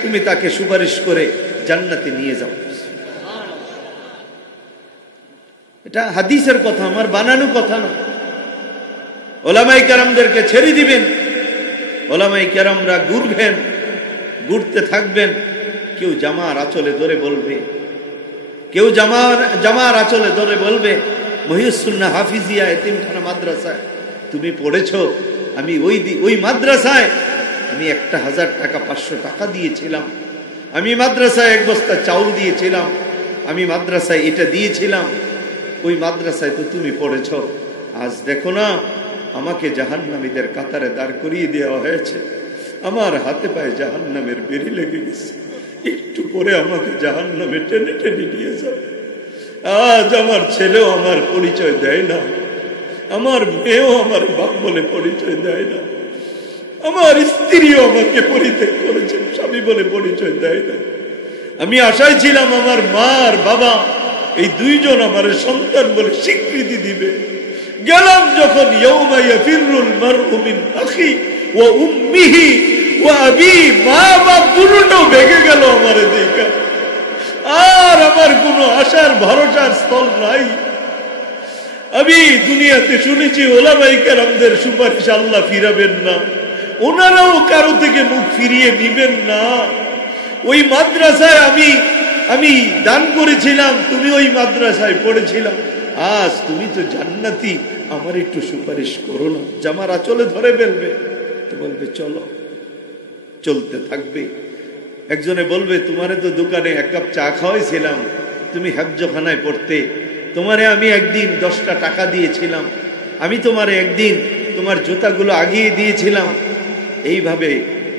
তুমি তাকে সুপারিশ করে জান্নাতে নিয়ে যাও। এটা হাদিসের কথা, আমার বানানো কথা না। উলামায়ে কেরামদেরকে ছেড়ে দিবেন, উলামায়ে কেরামরা ঘুরবেন, ঘুরতে থাকবেন। কেউ জামার আঁচলে ধরে বলবে, কেউ জামার আঁচলে ধরে বলবে, মহিউস সুন্নাহ হাফিজিয়া এতিমখানা মাদ্রাসায় তুমি পড়েছো, আমি ওই মাদ্রাসায় আমি 1000 টাকা 500 টাকা দিয়েছিলাম, আমি মাদ্রাসায় 1 বস্তা চাউল দিয়েছিলাম, আমি মাদ্রাসায় এটা দিয়েছিলাম, ওই মাদ্রাসায় তো তুমি পড়েছো। আজ দেখো না, আমাকে জাহান্নামীদের কাতারে দাঁড় করিয়ে দেওয়া হয়েছে, আমার হাতে পায়ে জাহান্নামের বেড়ি লেগে গেছে, একটু পরে আমাকে জাহান্নামে টেনে টেনে নিয়ে যাবে। আজ আমার ছেলেও আমার পরিচয় দেয় না, আমার মেয়েও আমার বাপ বলে পরিচয় দেয় না, আমার স্ত্রীও আমাকে পরিত্যাগ করেছে। স্বামী বলে পরিচয় দেয় না। আমি আশায় ছিলাম আমার মা আর বাবা এই দুইজন আমার সন্তান বলে স্বীকৃতি দিবে। গেলাম যখন ইয়াউমা ইয়াফিরুল মারউ মিন আখি ওয়া উম্মিহি ওয়া আবি, মা বাপ দুটোও ভেঙে গেল আমার দেখা। আর আমার কোনো আশার ভরসার স্থল নাই। আমি দুনিয়াতে শুনেছি ওলামায়ে কেরামদের সুপারিশ আল্লাহ ফিরাবেন না, ওনারাও কারো থেকে মুখ ফিরিয়ে নিবেন না। ওই মাদ্রাসায় আমি দান করেছিলাম, তুমি ওই মাদ্রাসায় পড়েছিলাম, আজ তুমি তো জান্নাতি, আমার একটু সুপারিশ করো না। জামার আঁচলে ধরে ফেলবে, তো বলবে চলো, চলতে থাকবে। একজনে বলবে তোমারে তো দোকানে এক কাপ চা খাওয়াইছিলাম, তুমি হেফজখানায় পড়তে, তোমারে আমি একদিন 10টা টাকা দিয়েছিলাম, আমি তোমারে একদিন তোমার জুতাগুলো আগিয়ে দিয়েছিলাম। এইভাবে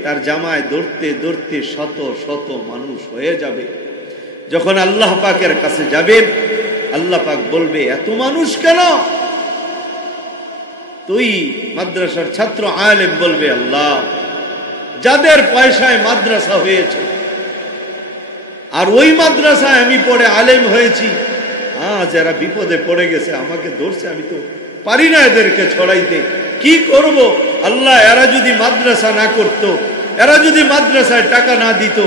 তার জামায় দৌড়তে দৌড়তে শত শত মানুষ হয়ে যাবে। যখন আল্লাহ পাকের কাছে যাবেন, আল্লাহ পাক বলবে এত মানুষ কেন? তুই মাদ্রাসার ছাত্র আলেম বলবে আল্লাহ, যাদের পয়সায় মাদ্রাসা হয়েছে আর ওই মাদ্রাসায় আমি পড়ে আলেম হয়েছি, যারা বিপদে পড়ে গেছে আমাকে ধরছে, আমি তো পারি না এদেরকে ছড়াইতে, কি করব? আল্লাহ, এরা যদি মাদ্রাসা না করত, এরা যদি মাদ্রাসায় টাকা না দিত,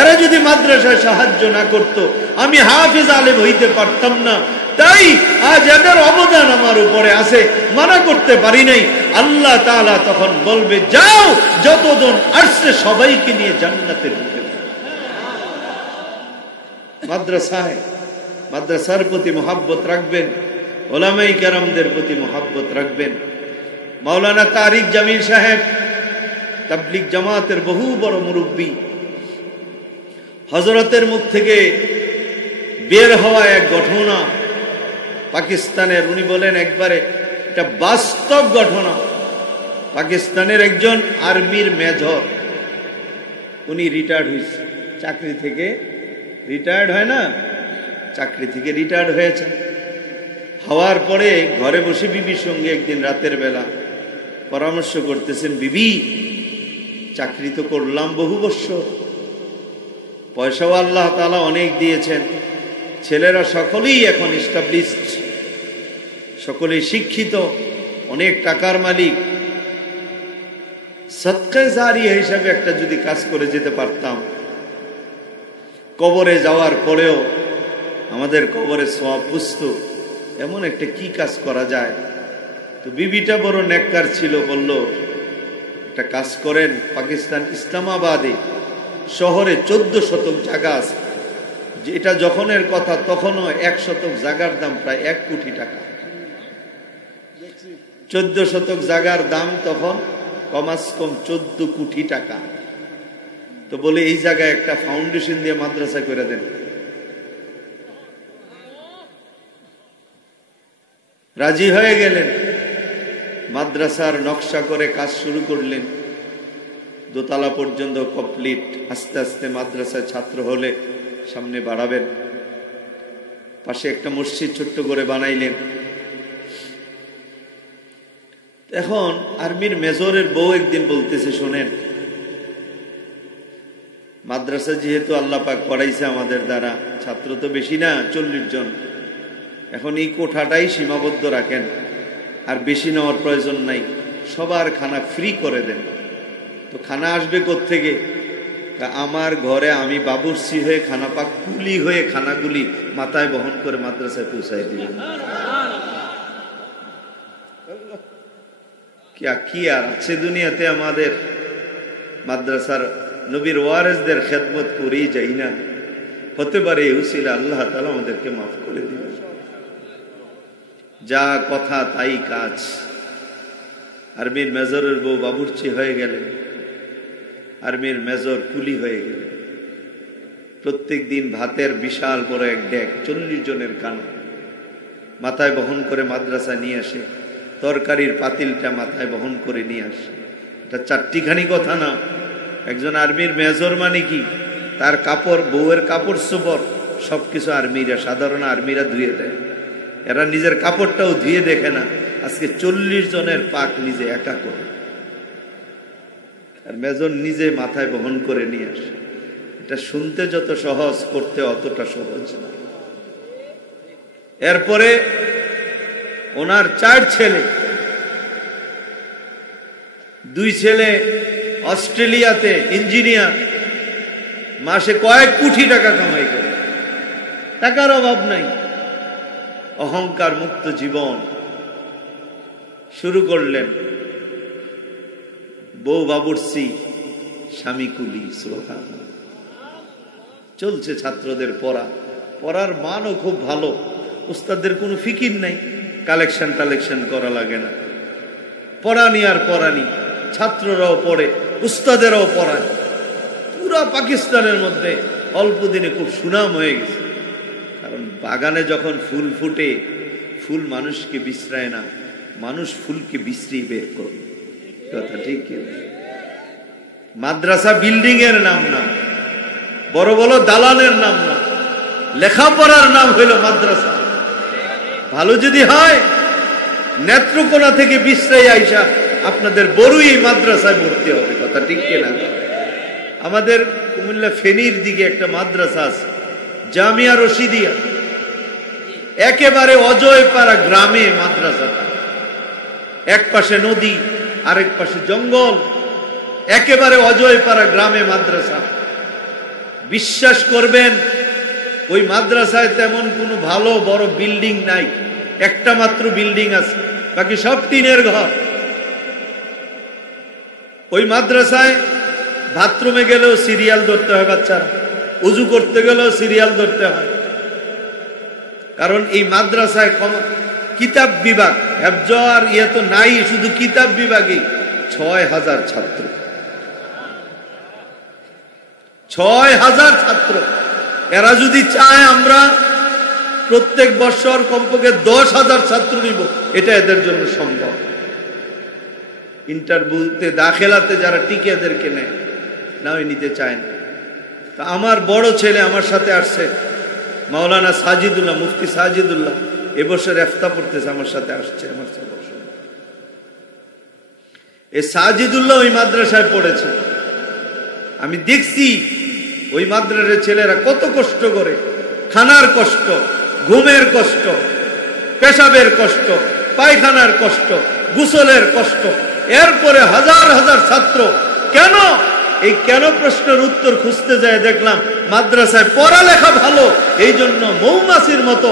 এরা যদি মাদ্রাসায় সাহায্য না করত, আমি হাফেজ আলেম হইতে পারতাম না। তাই আজ এদের অবদান আমার উপরে আছে, মানা করতে পারি নাই। আল্লাহ তাআলা তখন বলবে যাও, যতজন আসছে সবাইকে নিয়ে জান্নাতে ঢুকে দাও। মাদ্রাসার প্রতি মহব্বত রাখবেন, ওলামায়ে কেরামদের প্রতি মহব্বত রাখবেন। মাওলানা তারিক জামিল সাহেব তাবলিগ জামাতের বহু বড় মুরব্বী, হযরতের মুখ থেকে বের হওয়া এক ঘটনা পাকিস্তানের, উনি বলেন একবারে এটা বাস্তব ঘটনা। পাকিস্তানের একজন আর্মির মেজর, উনি রিটায়ার্ড হয়েছে, চাকরি থেকে রিটায়ার্ড হয় না, চাকরি থেকে রিটায়ার্ড হয়েছে। হওয়ার পরে ঘরে বসে বিবির সঙ্গে একদিন রাতের বেলা পরামর্শ করতেছেন, বিবি চাকরি তো করলাম বহু বছর, পয়সাও আল্লাহ তাআলা অনেক দিয়েছেন, ছেলেরা সকলেই এখন এস্টাবলিশড, সকলেই শিক্ষিত, অনেক টাকার মালিক। সদকায়ে জারিয়া হিসাবে একটা যদি কাজ করে যেতে পারতাম, কবরে যাওয়ার পরেও আমাদের কবরে সওয়াব পুষত, এমন একটা কি কাজ করা যায়? তো বিবিটা বড় নেককার ছিল, বলল একটা কাজ করেন, পাকিস্তান ইসলামাবাদে শহরে 14 শতক জায়গা আছে, যে এটা যখনের কথা তখনও 1 শতক জায়গার দাম প্রায় 1 কোটি টাকা। 14 শতক জায়গার দাম তখন কমাস কম 14 কোটি টাকা। তো বলে এই জায়গায় একটা ফাউন্ডেশন দিয়ে মাদ্রাসা করে দেন। রাজি হয়ে গেলেন, মাদ্রাসার নকশা করে কাজ শুরু করলেন, দোতলা পর্যন্ত কমপ্লিট। আস্তে আস্তে মাদ্রাসায় ছাত্র হলে সামনে বাড়াবেন, পাশে একটা মসজিদ ছোট্ট করে বানাইলেন। এখন আর্মির মেজরের বউ একদিন বলতেছে, শোনেন, মাদ্রাসা যেহেতু আল্লাহ পাক করাইছে আমাদের দ্বারা, ছাত্র তো বেশি না, 40 জন, এখন এই কোঠাটাই সীমাবদ্ধ রাখেন, আর বেশি নেওয়ার প্রয়োজন নাই, সবার খানা ফ্রি করে দেন। তো খানা আসবে কোত্থেকে? আমার ঘরে আমি বাবুর্চি হয়ে খানা পাক, কুলি হয়ে খানাগুলি মাথায় বহন করে মাদ্রাসায় পৌঁছাই দিবেন। কি আর আছে দুনিয়াতে? আমাদের মাদ্রাসার নবীর ওয়ারেসদের খেদমত করেই যাই না, হতে পারে এই উসিলা আল্লাহ তাআলা আমাদেরকে মাফ করে দিবেন। যা কথা তাই কাজ। আর্মির মেজরের বউ বাবুর্চি হয়ে গেলেন, আর্মির মেজর কুলি হয়ে গেলেন। প্রত্যেক দিন ভাতের বিশাল বড় এক ডেক, 40 জনের খানা মাথায় বহন করে মাদ্রাসা নিয়ে আসে, তরকারির পাতিলটা মাথায় বহন করে নিয়ে আসে। এটা চারটিখানি কথা না। একজন আর্মির মেজর মানে কি, তার কাপড়, বউয়ের কাপড় চোপড় সবকিছু আর্মিরা, সাধারণ আর্মিরা ধুয়ে দেয়, এরা নিজের কাপড়টাও ধুয়ে দেখে না। আজকে 40 জনের পাক নিজে একা করে। আর মেজর নিজে মাথায় বহন করে নিয়ে আসে। এটা শুনতে যত সহজ, করতে অতটা সহজ না। এরপরে ওনার 4 ছেলে, 2 ছেলে অস্ট্রেলিয়াতে ইঞ্জিনিয়ার, মাসে কয়েক কোটি টাকা কামাই করে, টাকার অভাব নাই, অহংকার মুক্ত জীবন শুরু করলেন। বউ বাবুর্চি, স্বামী কুলি, সুবহানাল্লাহ। চলছে ছাত্রদের পড়ার মানও খুব ভালো, উস্তাদদের কোনো ফিকির নাই, কালেকশন করা লাগে না, পড়ানি আর পড়ানি, ছাত্ররাও পড়ে, উস্তাদেরাও পড়ায়। পুরা পাকিস্তানের মধ্যে অল্প দিনে খুব সুনাম হয়ে গেছে। কারণ বাগানে যখন ফুল ফুটে, ফুল মানুষকে বিশ্রায় না, মানুষ ফুলকে বিশ্রি বের করে। কথা ঠিক কি? মাদ্রাসা বিল্ডিং এর নাম না, বড় বড় দালানের নাম না, লেখাপড়ার নাম হইল মাদ্রাসা। ভালো যদি হয়, নেত্রকোনা থেকে বিশ্রায় আইসা আপনাদের বড়ই এই মাদ্রাসায় ভর্তি হবে। কথা ঠিক কিনা? আমাদের কুমিল্লা ফেনীর দিকে একটা মাদ্রাসা আছে, জামিয়া রশিদিয়া, একেবারে অজয়পাড়া গ্রামে মাদ্রাসাটা। এক পাশে নদী, আরেক পাশে জঙ্গল, একেবারে অজয়পাড়া গ্রামে মাদ্রাসা। বিশ্বাস করবেন, ওই মাদ্রাসায় তেমন কোনো ভালো বড় বিল্ডিং নাই, একটা মাত্র বিল্ডিং আছে, বাকি সব টিনের ঘর। ওই মাদ্রাসায় বাথরুমে গেলেও সিরিয়াল ধরতে হয় বাচ্চারা, উজু করতে গেলেও সিরিয়াল ধরতে হয়। কারণ এই মাদ্রাসায় কিতাব বিভাগ, হেফজ আর ইয়ে তো নাই, শুধু কিতাব বিভাগে 6000 ছাত্র, 6000 ছাত্র। এরা যদি চায় আমরা প্রত্যেক বছর কমপক্ষে 10,000 ছাত্র নিব, এটা এদের জন্য সম্ভব। ইন্টারভিউতে দাখিলাতে যারা টিকে এদেরকে নেয়, না ওই নিতে চায় না। তা আমার বড় ছেলে আমার সাথে আসছে, মাওলানা সাজিদুল্লাহ, মুফতি সাজিদুল্লাহ, এবছর ইফতা পড়তেছে, আমার সাথে আসছে। আমার সাথে এই সাজিদুল্লাহ ওই মাদ্রাসায় পড়েছে। আমি দেখছি ওই মাদ্রাসার ছেলেরা কত কষ্ট করে, খানার কষ্ট, ঘুমের কষ্ট, পেশাবের কষ্ট, পায়খানার কষ্ট, গোসলের কষ্ট। এরপরে হাজার হাজার ছাত্র। কেন? এই কেন প্রশ্নের উত্তর খুঁজতে যায় দেখলাম মাদ্রাসায় পড়ালেখা ভালো, এই জন্য মৌমাছির মতো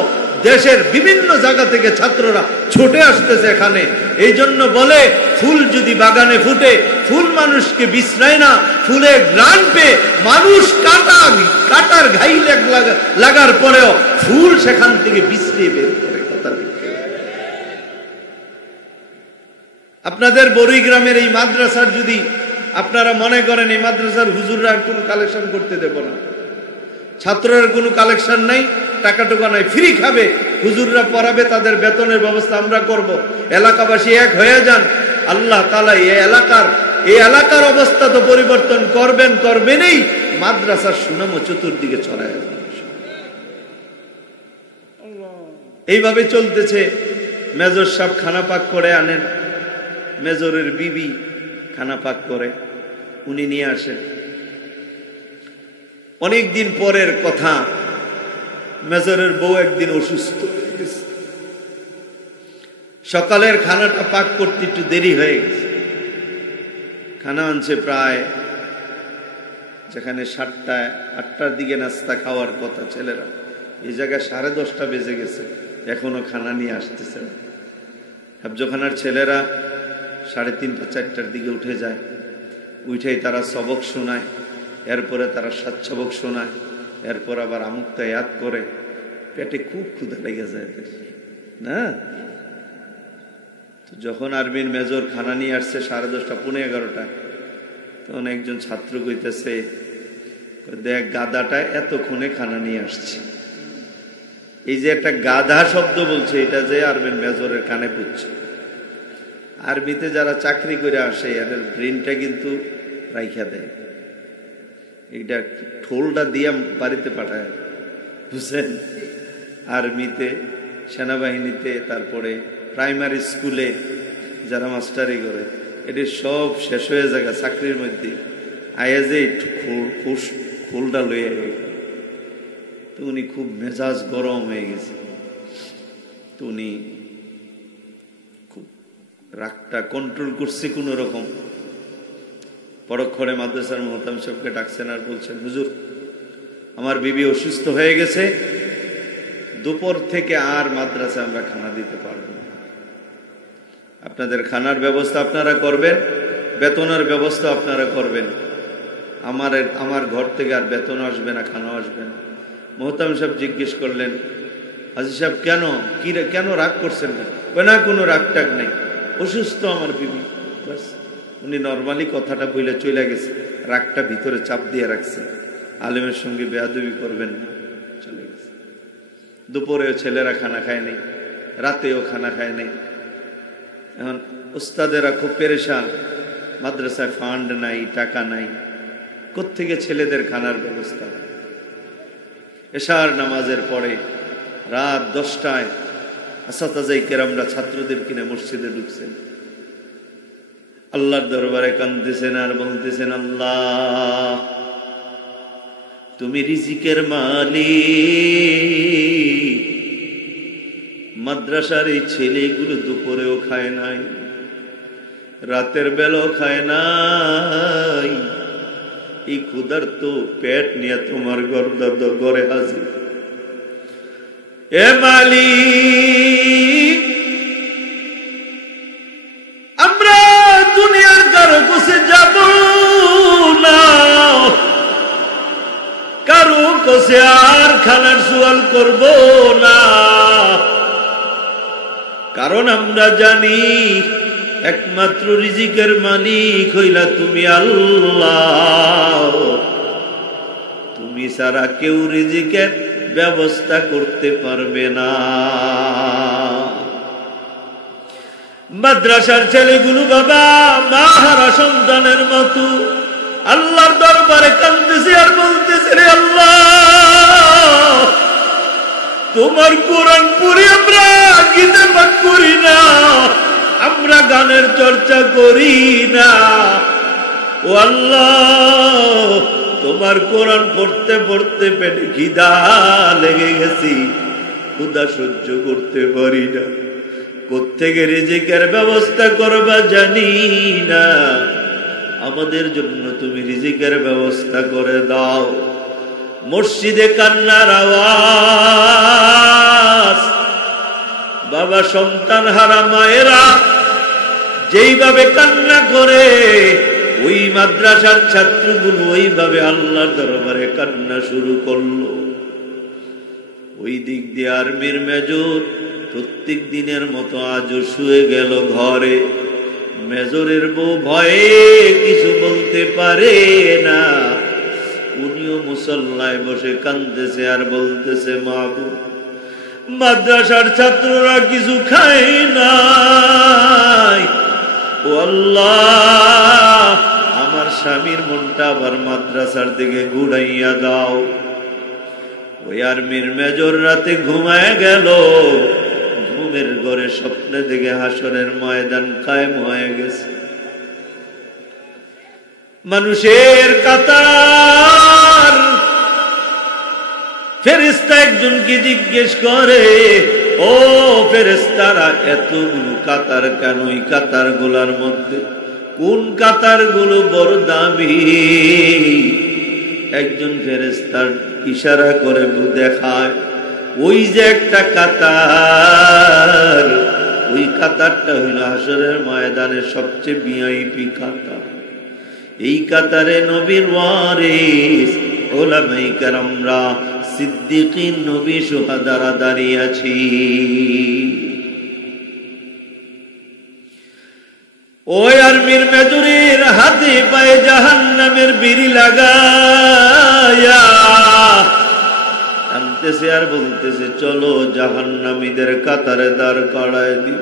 দেশের বিভিন্ন জায়গা থেকে ছাত্ররা ছুটে আসতেছে এখানে। এই জন্য বলে, ফুল যদি বাগানে ফুটে, ফুল মানুষকে বিশ্রায় না, ফুলে ঘ্রাণ পেয়ে মানুষ কাটার ঘাই লাগার পরেও ফুল সেখান থেকে বিশ্রিয়ে বের করে। কথা লিখে আপনাদের বরুই গ্রামের এই মাদ্রাসার যদি আপনারা মনে করেন এই মাদ্রাসার হুজুররা কোনো কালেকশন করতে দেব না, ছাত্ররা কোনো কালেকশন নাই, টাকা টুকা নাই, ফ্রি খাবে, হুজুররা পড়াবে, তাদের বেতনের ব্যবস্থা আমরা করব, এলাকাবাসী এক হয়ে যান, আল্লাহ তাআলা এই এলাকার অবস্থা তো পরিবর্তন করবেনই, মাদ্রাসার সুনামও চতুর্দিকে ছড়ায় যাবে। এইভাবে চলতেছে। মেজর সাহেব খানা পাক করে আনেন, মেজরের বিবি খানা পাক করে, উনি নিয়ে আসেন। অনেকদিন পরের কথা, মেজরের বউ একদিন অসুস্থ হয়ে গেছে। সকালের খানাটা পাক করতে একটু দেরি হয়ে গেছে। খানা আনছে প্রায়, যেখানে 7টা-8টার দিকে নাস্তা খাওয়ার কথা ছেলেরা, এই জায়গায় 10:30 বেজে গেছে, এখনো খানা নিয়ে আসতেছে না। হেফজখানার ছেলেরা 3:30-4টার দিকে উঠে যায়, উঠেই তারা সবক শোনায়, এরপরে তারা সাতসবক শোনায়, এরপর আবার আমুক্তা ইয়াদ করে। পেটে খুব ক্ষুধা লেগে যায় না। তো যখন আরবির মেজর খানা নিয়ে আসছে 10:30, 11:15, তখন একজন ছাত্র কইতেছে, দেখ গাধাটা এতক্ষণে খানা নিয়ে আসছে। এই যে একটা গাধা শব্দ বলছে, এটা যে আরবির মেজরের কানে পুচ্ছে। আরবিতে যারা চাকরি করে আসে, এদের ব্রেনটা কিন্তু রাইখা দেয়, এটা ঠোলটা দিয়ে বাড়িতে পাঠায়, বুঝছেন? আর্মিতে, সেনাবাহিনীতে, তারপরে প্রাইমারি স্কুলে যারা মাস্টারি করে, এটি সব শেষ হয়ে যায় চাকরির মধ্যে আয়া যে ফুলটা লইয়া তো উনি খুব মেজাজ গরম হয়ে গেছে। তো উনি খুব রাগটা কন্ট্রোল করছে কোন রকম। পরক্ষণে মাদ্রাসার মোহতাম সাহেবকে ডাকছেন আর বলছেন, হুজুর আমার বিবি অসুস্থ হয়ে গেছে, দুপুর থেকে আর মাদ্রাসায় আমরা খানা দিতে পারবো না। আপনাদের খানার ব্যবস্থা আপনারা করবেন, বেতনের ব্যবস্থা আপনারা করবেন। আমার ঘর থেকে আর বেতন আসবে না, খানা আসবে না। মোহতাম সাহেব জিজ্ঞেস করলেন, হাজী সাহেব কেন রাগ করছেন না? কোনো রাগ টাগ নেই, অসুস্থ আমার বিবি, বাস। উনি নর্মালি কথাটা বলে চলে গেছে, রাগটা ভিতরে চাপ দিয়ে রাখছে, আলেমের সঙ্গে বেয়াদবি করবেন না, চলে গেছে। দুপুরেও ছেলেরা খানা খায় নাই, রাতেও খানা খায় নাই। এখন উস্তাদেরা খুব পেরেশান, মাদ্রাসায় ফান্ড নাই, টাকা নাই, কোত্থেকে ছেলেদের খানার ব্যবস্থা। এশার নামাজের পরে রাত 10টায় আসাতাজাই কেরামরা ছাত্রদের কিনে মসজিদে ঢুকছেন, আল্লাহর দরবারে কাঁদতেছেন আর বলতেছেন, আল্লাহ তুমি রিজিকের মালিক, মাদ্রাসার এই ছেলেগুলো দুপুরেও খায় নাই, রাতের বেলাও খায় নাই, এই ক্ষুধার্ত পেট নিয়ে তোমার ঘরে হাজির। এ মালিক, আমরা দুনিয়ার কারো কাছে যাব না, কারো কাছে আর খানার সুয়াল করব না, কারণ আমরা জানি একমাত্র রিজিকের মালিক হইলা তুমি আল্লাহ। তুমি ছাড়া কেউ রিজিকের ব্যবস্থা করতে পারবে না। মাদ্রাসার ছেলেগুলো বাবা মা হারা সন্তানের মতো আল্লাহর দরবারে কাঁদতেছে আর বলতেছে, রে আল্লাহ তোমার কোরআন পড়ে আমরা গীতে পাঠ করি না, আমরা গানের চর্চা করি না। ও আল্লাহ তোমার কোরআন পড়তে পড়তে পেটে খিদা লেগে গেছি, ক্ষুধা সহ্য করতে পারি না, কোত্থেকে রিজিকের ব্যবস্থা করবা জানি না, আমাদের জন্য তুমি রিজিকের ব্যবস্থা করে দাও। মসজিদে কান্নার আওয়াজ, বাবা সন্তান হারা মায়েরা যেইভাবে কান্না করে, ওই মাদ্রাসার ছাত্রগুলো ওইভাবে আল্লাহর দরবারে কান্না শুরু করলো। ওই দিক দিয়ে আর্মির মেজর প্রত্যেক দিনের মতো আজও শুয়ে গেল ঘরে। মেজরের বউ ভয়ে কিছু বলতে পারে না, উনিও মুসল্লায় বসে কাঁদতেছে আর বলতেছে, মাবুদ মাদ্রাসার ছাত্ররা কিছু খায় নাই, ও আল্লাহ আমার স্বামীর মনটা আবার মাদ্রাসার দিকে ঘুরাইয়া দাও। ওই আর্মির মেজর রাতে ঘুমায় গেল, ঘুমের ঘরে স্বপ্নে দেখে হাসরের ময়দান কায়েম হয়ে গেছে। মানুষের কাতার, ফেরেশতা একজনকে জিজ্ঞেস করে, ও ফেরেশতারা এতগুলো কাতার কেন? এই কাতার গুলার মধ্যে কোন কাতার গুলো বড় দামি? একজন ফেরেশতার ইশারা করে দেখায়, ওই যে একটা কাতার, ওই কাতারটা হইল হাসরের ময়দানের সবচেয়ে ভিআইপি কাতার। এই কাতারে নবীর ওয়ারিস উলামায়ে কেরামরা, সিদ্দিকিন, নবী, শুহাদারা দাঁড়িয়ে আছি। ওই আর্মির মেজরের হাতে পায়ে জাহান্নামের বিড়ি লাগায়া টানতেছে আর বলতেছে, চলো জাহান্নামীদের কাতারে দাঁড় করায় দিই।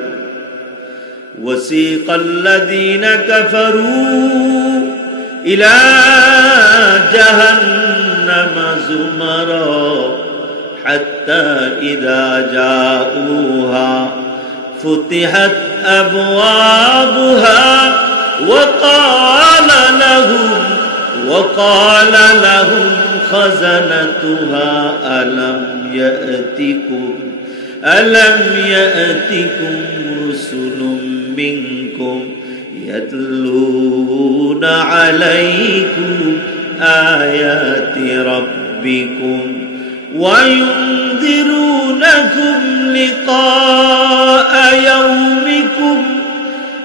ওয়াসিকাল্লাযীনা কাফারু ইলা জাহান্নামা যুমারা হাত্তা ইযা জাউহা ফুতিহাত আবওয়াবুহা وقال لهم خزنتها ألم يأتكم رسل منكم يتلون عليكم آيات ربكم وينذرونكم لقاء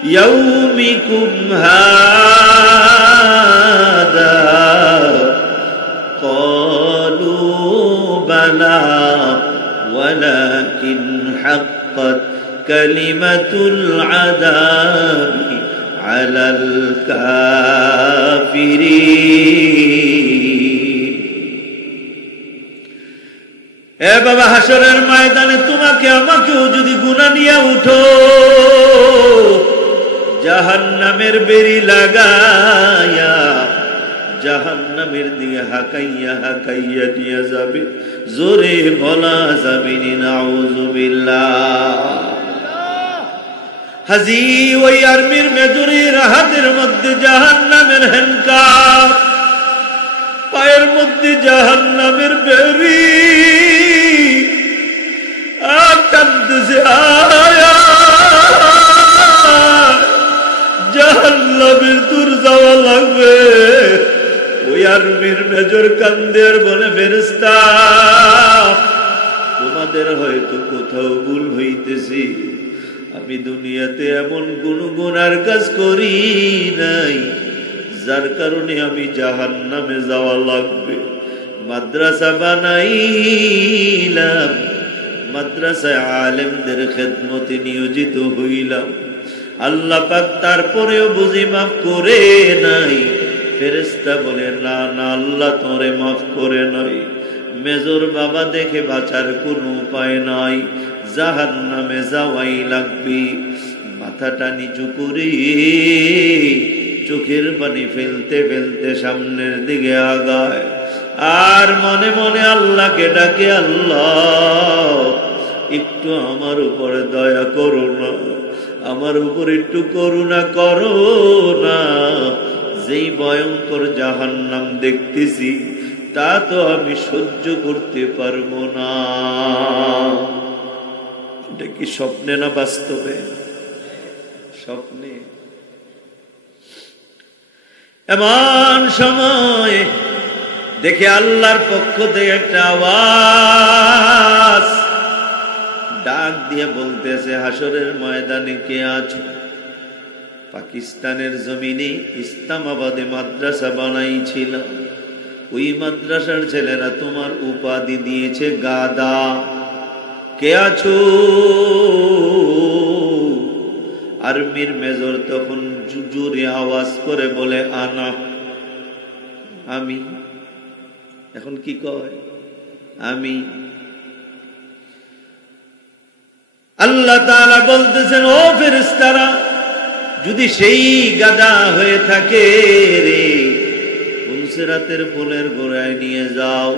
يومكم هذا قالوا بلى ولكن حقت كلمة العذاب على الكافرين এ বাবা হাসরের ময়দানে তোমাকে আমাকেও যদি গুনাহ নিয়ে উঠো জাহান্নামের বেড়ি লাগায়া জাহান্নামের দিকে হাকাইয়া হাকাইয়া নিয়ে যাবে জোরে বলা যাবে নাউযুবিল্লাহ হাজি ওই আর্মির মেজরের হাতের মধ্যে জাহান্নামের হ্যান্ডকাপ পায়ের মধ্যে জাহান্নামের বেড়ি আর টানতেছে আয়া জাহান্নামের দূর যাওয়া লাগবে ওই আর্মির মেজর কান্দের বলে ফেরেশতা তোমাদের হয়তো কোথাও ভুল হইতেছি আমি দুনিয়াতে এমন কোন গুনার কাজ করি নাই যার কারণে আমি জাহান্নামে যাওয়া লাগবে মাদ্রাসা বানাইলাম মাদ্রাসায় আলেমদের খেদমতে নিয়োজিত হইলাম আল্লাহ পাক তারপরেও বুঝি মাফ করে নাই ফেরেশতা বলে না না আল্লাহ তোরে মাফ করে নাই মেজর বাবা দেখে বাঁচার কোনো উপায় নাই জাহান্নামে যাওয়াই লাগবে মাথাটা নিচু করে চোখের পানি ফেলতে ফেলতে সামনের দিকে আগায় আর মনে মনে আল্লাহকে ডাকে আল্লাহ একটু আমার উপরে দয়া করো না আমার উপর একটু করুণা করো না যেই ভয়ঙ্কর জাহান্নাম দেখতেছি তা তো আমি সহ্য করতে পারবো না এটা কি স্বপ্নে না বাস্তবে স্বপ্নে এমন সময় দেখে আল্লাহর পক্ষ থেকে একটা আওয়াজ ডাক দিয়ে বলতেছে হাসরের ময়দানে কে আছো পাকিস্তানের জমিনে ইসলামাবাদে মাদ্রাসা বানাইছিল ওই মাদ্রাসার ছেলেরা তোমার উপাধি দিয়েছে গাদা কে আছো আর্মির মেজর তখন জোরে আওয়াজ করে বলে আনা আমি এখন কি কয় আমি আল্লাহ তাআলা বলতেছেন ও ফেরেশতারা যদি সেই গাদা হয়ে থাকে রে পুলসিরাতের পুলের গোড়ায় নিয়ে যাও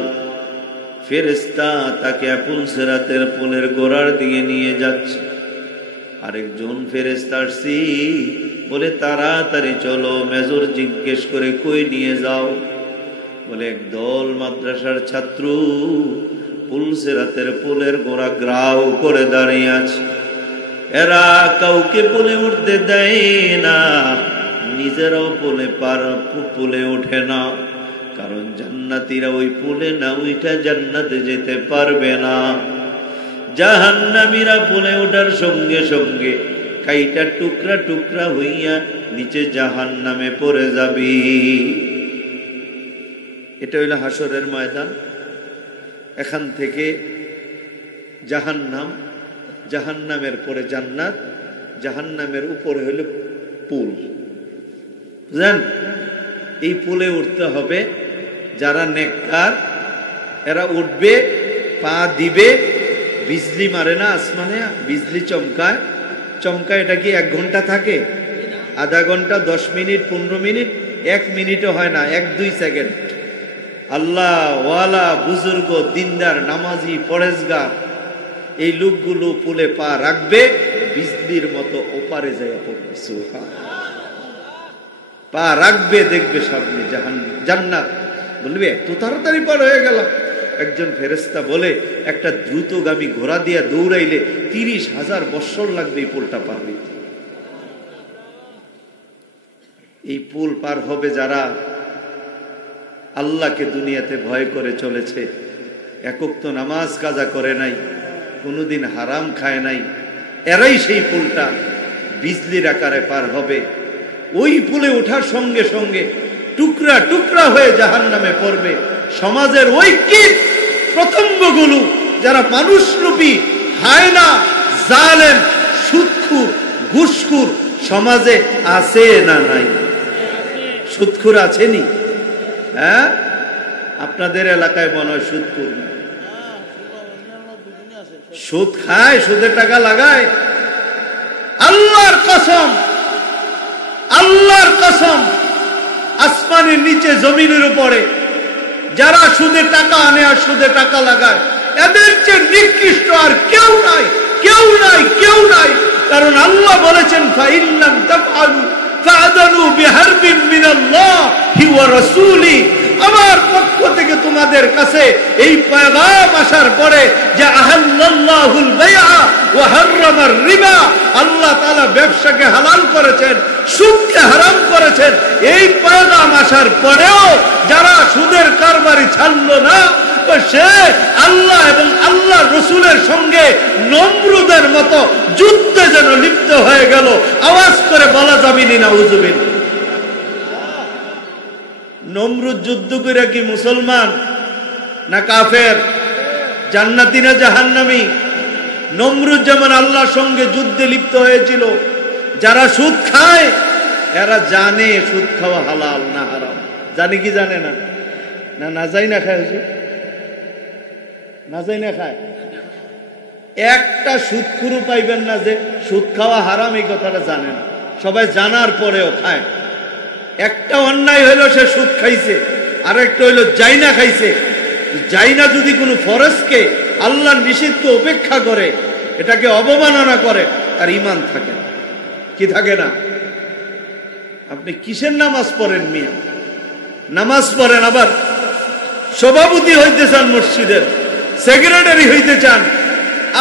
ফেরেশতা তাকে পুলসিরাতের পুলের গোড়ার দিকে নিয়ে যাচ্ছে আরেকজন ফেরেশতা আসছে বলে তাড়াতাড়ি চলো মেজর জিজ্ঞেস করে কই নিয়ে যাও বলে একদল মাদ্রাসার ছাত্র পুলসিরাতের পুলের গোড়া গ্রাও করে দাঁড়িয়ে আছে এরা কাউকে পুলে উঠতে দেয় না নিজেরাও পুলে ওঠে না কারণ জান্নাতীরা ওই পুলে না উঠা জান্নাতে যেতে পারবে না জাহান্নামীরা পুলে ওঠার সঙ্গে সঙ্গে কাইটা টুকরা টুকরা হইয়া নিচে জাহান্নামে পড়ে যাবে এটা হইল হাসরের ময়দান এখান থেকে জাহান্নাম জাহান্নামের পরে জান্নাত জাহান্নামের উপরে হইল পুল বুঝলেন এই পুলে উঠতে হবে যারা নেককার এরা উঠবে পা দিবে বিজলি মারে না আসমানে বিজলি চমকায় চমকায় এটা কি 1 ঘন্টা থাকে আধা ঘন্টা 10 মিনিট 15 মিনিট 1 মিনিটও হয় না 1-2 সেকেন্ড আল্লাহ ওয়ালা বুজুর্গ দিনদার নামাজি পরেজগার এই লোকগুলো পুলে পা রাখবে বিজলির মতো ওপারে যায় পড়বে সুবহানাল্লাহ পা রাখবে দেখবে সামনে জান্নাত। বলবে এত তাড়াতাড়ি পার হয়ে গেল। একজন ফেরেশতা বলে একটা দ্রুতগামী ঘোড়া দিয়া দৌড়াইলে 30,000 বৎসর লাগবে এই পোলটা পার হইতে। এই পোল পার হবে যারা আল্লাহকে দুনিয়াতে ভয় করে চলেছে, একক তো নামাজ কাজা করে নাই, কোনোদিন হারাম খায় নাই, এরাই সেই পোলটা বিজলির আকারে পার হবে। ওই পুলে ওঠার সঙ্গে সঙ্গে টুকরা টুকরা হয়ে জাহান্নামে পড়বে। সমাজের ওই কীট প্রতঙ্গগুলো যারা মানুষরূপী হায়না, জালেম, সুদখুর, ঘুষখুর সমাজে আছে না নাই? সুদখুর আছেনি? হ্যাঁ, আপনাদের এলাকায় মনে হয় সুদখুর না, সুদ খায়, সুদের টাকা লাগায়। আল্লাহর কসম, আল্লাহর কসম, আসমানের নিচে জমিনের উপরে যারা সুদে টাকা আনে আর সুদে টাকা লাগায়, এদের চেয়ে নিকৃষ্ট আর কেউ নাই, কেউ নাই, কেউ নাই। কারণ আল্লাহ বলেছেন ফাইল্লাম তাফআলু ফাআযানু বিহারবিন মিনাল্লাহি ওয়া রাসূলি। আমার পক্ষ থেকে তোমাদের কাছে এই পয়গাম আসার পরে যে আহাল্লাল্লাহুল বাইআ ওয়া হাররামার রিবা, আল্লাহ তাআলা ব্যবসাকে হালাল করেছেন, সুদকে হারাম করেছেন। এই পয়গাম আসার পরেও যারা সুদের কারবারি ছাড়লো না, তো সে আল্লাহ এবং আল্লাহ রসুলের সঙ্গে নমরুদের মতো যুদ্ধে যেন লিপ্ত হয়ে গেল। আওয়াজ করে বলা যাবেনি নাউজুবিল্লাহ। নমরুদ যুদ্ধ করে কি মুসলমান না কাফের? জান্নাতি না জাহান্নামী? নমরুদ যেমন আল্লাহর সঙ্গে যুদ্ধে লিপ্ত হয়েছিল। যারা সুদ খায় এরা জানে সুদ খাওয়া হালাল না হারাম। জানে কি জানে না? না না যাই না খায়, না যাই না খায়। একটা সুদখুরু পাইবেন না যে সুদ খাওয়া হারাম, এই কথাটা জানে না। সবাই জানার পরেও খায়। একটা অন্যায় হইলো সে সুদ খাইছে, আর একটা হইলো জাইনা খাইছে। জাইনা যদি কোনো ফরজকে আল্লাহর নিষিদ্ধ উপেক্ষা করে, এটাকে অবমাননা করে, তার ঈমান থাকে না। কি থাকে না? আপনি কিসের নামাজ পড়েন মিয়া? নামাজ পড়েন, আবার সভাপতি হইতে চান, মসজিদের সেক্রেটারি হইতে চান।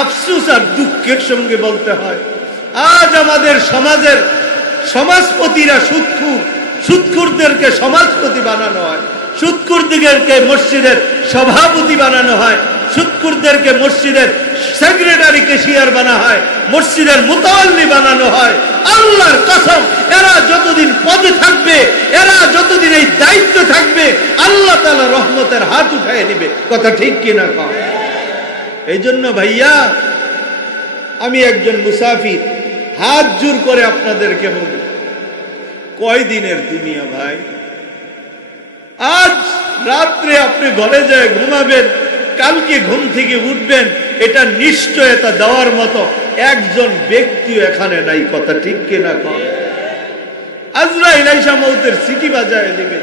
আফসোস আর দুঃখের সঙ্গে বলতে হয়, আজ আমাদের সমাজের সমাজপতিরা সুদখুর, সুদখুরদেরকে সমাজপতি বানানো হয়, সুদখুরদেরকে মসজিদের সভাপতি বানানো হয়, সুদখুরদেরকে মসজিদের সেক্রেটারি ক্যাশিয়ার বানানো হয়, মসজিদের মুতাওয়াল্লি বানানো হয়। আল্লাহর কসম, এরা যতদিন পদে থাকবে, এরা যতদিন এই দায়িত্ব থাকবে, আল্লাহ তাআলা রহমতের হাত উঠায় নেবে। কথা ঠিক কিনা কও? এই জন্য ভাইয়া, আমি একজন মুসাফির, হাত জোর করে আপনাদেরকে বলি, কয় দিনের দুনিয়া ভাই? আজ রাত্রে আপনি ঘরে যায় ঘুমাবেন, কালকে ঘুম থেকে উঠবেন, এটা নিশ্চয়তা দেওয়ার মতো একজন ব্যক্তিও এখানে নাই। কথা ঠিক কিনা কও? আজরাইল আইসা মউতের সিটি বাজায় দিবে।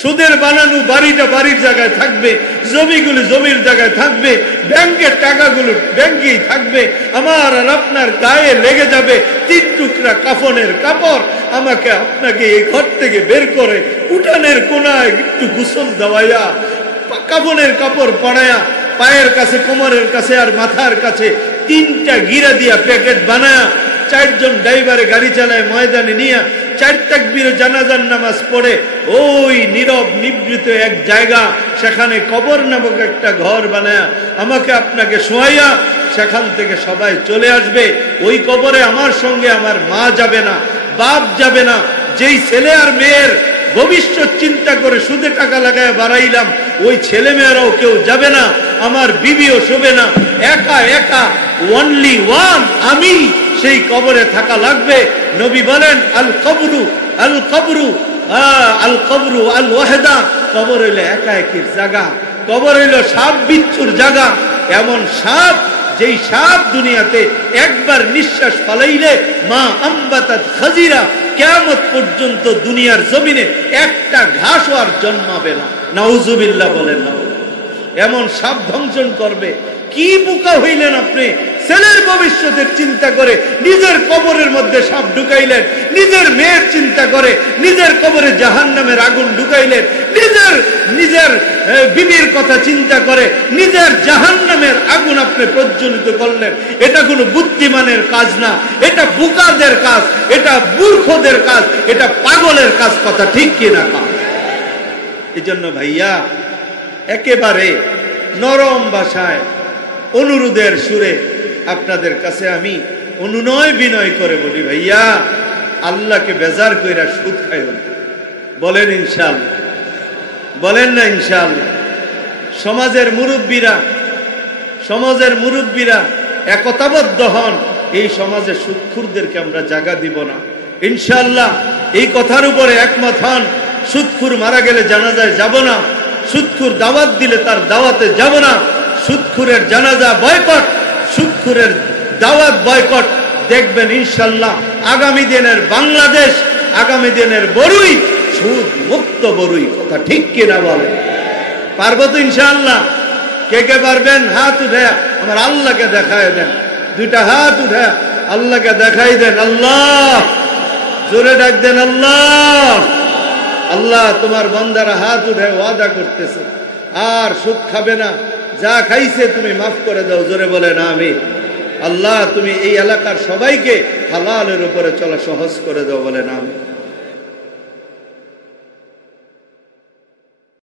সুদের বানানো বাড়িটা বাড়ির জায়গায় থাকবে, জমিগুলো জমির জায়গায় থাকবে, ব্যাংকের টাকাগুলো ব্যাংকেই থাকবে। আমার আর আপনার গায়ে লেগে যাবে 3 টুকরা কাফনের কাপড়। আমাকে আপনাকে এই ঘর থেকে বের করে উঠানের কোনায় একটু গোসল দেওয়াইয়া, কাফনের কাপড় পরাইয়া, পায়ের কাছে, কোমরের কাছে আর মাথার কাছে 3টা গিরা দিয়া প্যাকেট বানায়া, 4 জন ড্রাইভারে গাড়ি চালায় ময়দানে নিয়ে 4 তাকবীরে জানাজার নামাজ পড়ে ওই নীরব নিভৃত এক জায়গা, সেখানে কবর নামক একটা ঘর বানায়া আমাকে আপনাকে শোয়াইয়া, সেখান থেকে সবাই চলে আসবে। ওই কবরে আমার সঙ্গে আমার মা যাবে না, বাপ যাবে না। যেই ছেলে আর মেয়ের ভবিষ্যৎ চিন্তা করে সুদে টাকা লাগায় বাড়াইলাম, ওই ছেলে মেয়েরাও কেউ যাবে না, আমার বিবিও শোবে না। একা একা, অনলি ওয়ান আমি সেই কবরে থাকা লাগবে। নবী বলেন আল কবরু আল কবরু আল কবরু আল ওয়াহদা, কবর হইল একা একির জায়গা, কবর হইল সাপ বিচ্ছুর জায়গা। এমন সাপ, যেই সাপ দুনিয়াতে একবার নিঃশ্বাস ফালাইলে মা আম্বাতাত খাজিরা, কিয়ামত পর্যন্ত দুনিয়ার জমিনে একটা ঘাসও আর জন্মাবে না। নাউজুবিল্লাহ বলেন না। এমন সাপ ধ্বংসন করবে। কি বোকা হইলেন আপনি? ছেলের ভবিষ্যতের চিন্তা করে নিজের কবরের মধ্যে সাপ ঢুকাইলেন, নিজের মেয়ের চিন্তা করে নিজের কবরে জাহান্নামের আগুন ঢুকাইলেন, নিজের বিবির কথা চিন্তা করে নিজের জাহান্নামের আগুন আপনি প্রজ্বলিত করলেন। এটা কোনো বুদ্ধিমানের কাজ না, এটা বুকাদের কাজ, এটা মূর্খদের কাজ, এটা পাগলের কাজ। কথা ঠিক কিনা? এই জন্য ভাইয়া একেবারে নরম ভাষায় অনুরোধের সুরে আপনাদের কাছে আমি অনুনয় বিনয় করে বলি, ভাইয়া আল্লাহকে বেজার কইরা সুদ খাইবেন। বলেন ইনশাআল্লাহ, বলেন না ইনশাআল্লাহ? সমাজের মুরব্বীরা একতাবদ্ধ হন, এই সমাজে সুদখোরদেরকে আমরা জায়গা দিব না ইনশাআল্লাহ। এই কথার উপরে একমত হন, সুদখোর মারা গেলে জানাজায় যাব না, সুদখোর দাওয়াত দিলে তার দাওয়াতে যাব না, সুদখোরের জানাজা বয়কট, সুদখোরের দাওয়াত বয়কট। দেখবেন ইনশাআল্লাহ আগামী দিনের বাংলাদেশ, আগামী দিনের বড়ুই সুদ মুক্ত বড়ুই। কথা ঠিক কিনা বলেন? পারবো তো ইনশাআল্লাহ? কে কে পারবেন? হাত উঠে আমার আল্লাহকে দেখায় দেন, দুইটা হাত উঠে আল্লাহকে দেখাই দেন। আল্লাহ, জোরে ডাক দেন আল্লাহ। আল্লাহ তোমার বান্দারা হাত উঠে ওয়াদা করতেছে আর সুদ খাবে না, যা খাইছে তুমি মাফ করে দাও। জোরে বলেন আমিন। আল্লাহ তুমি এই এলাকার সবাইকে হালালের উপরে চলা সহজ করে দাও। বলেন আমিন।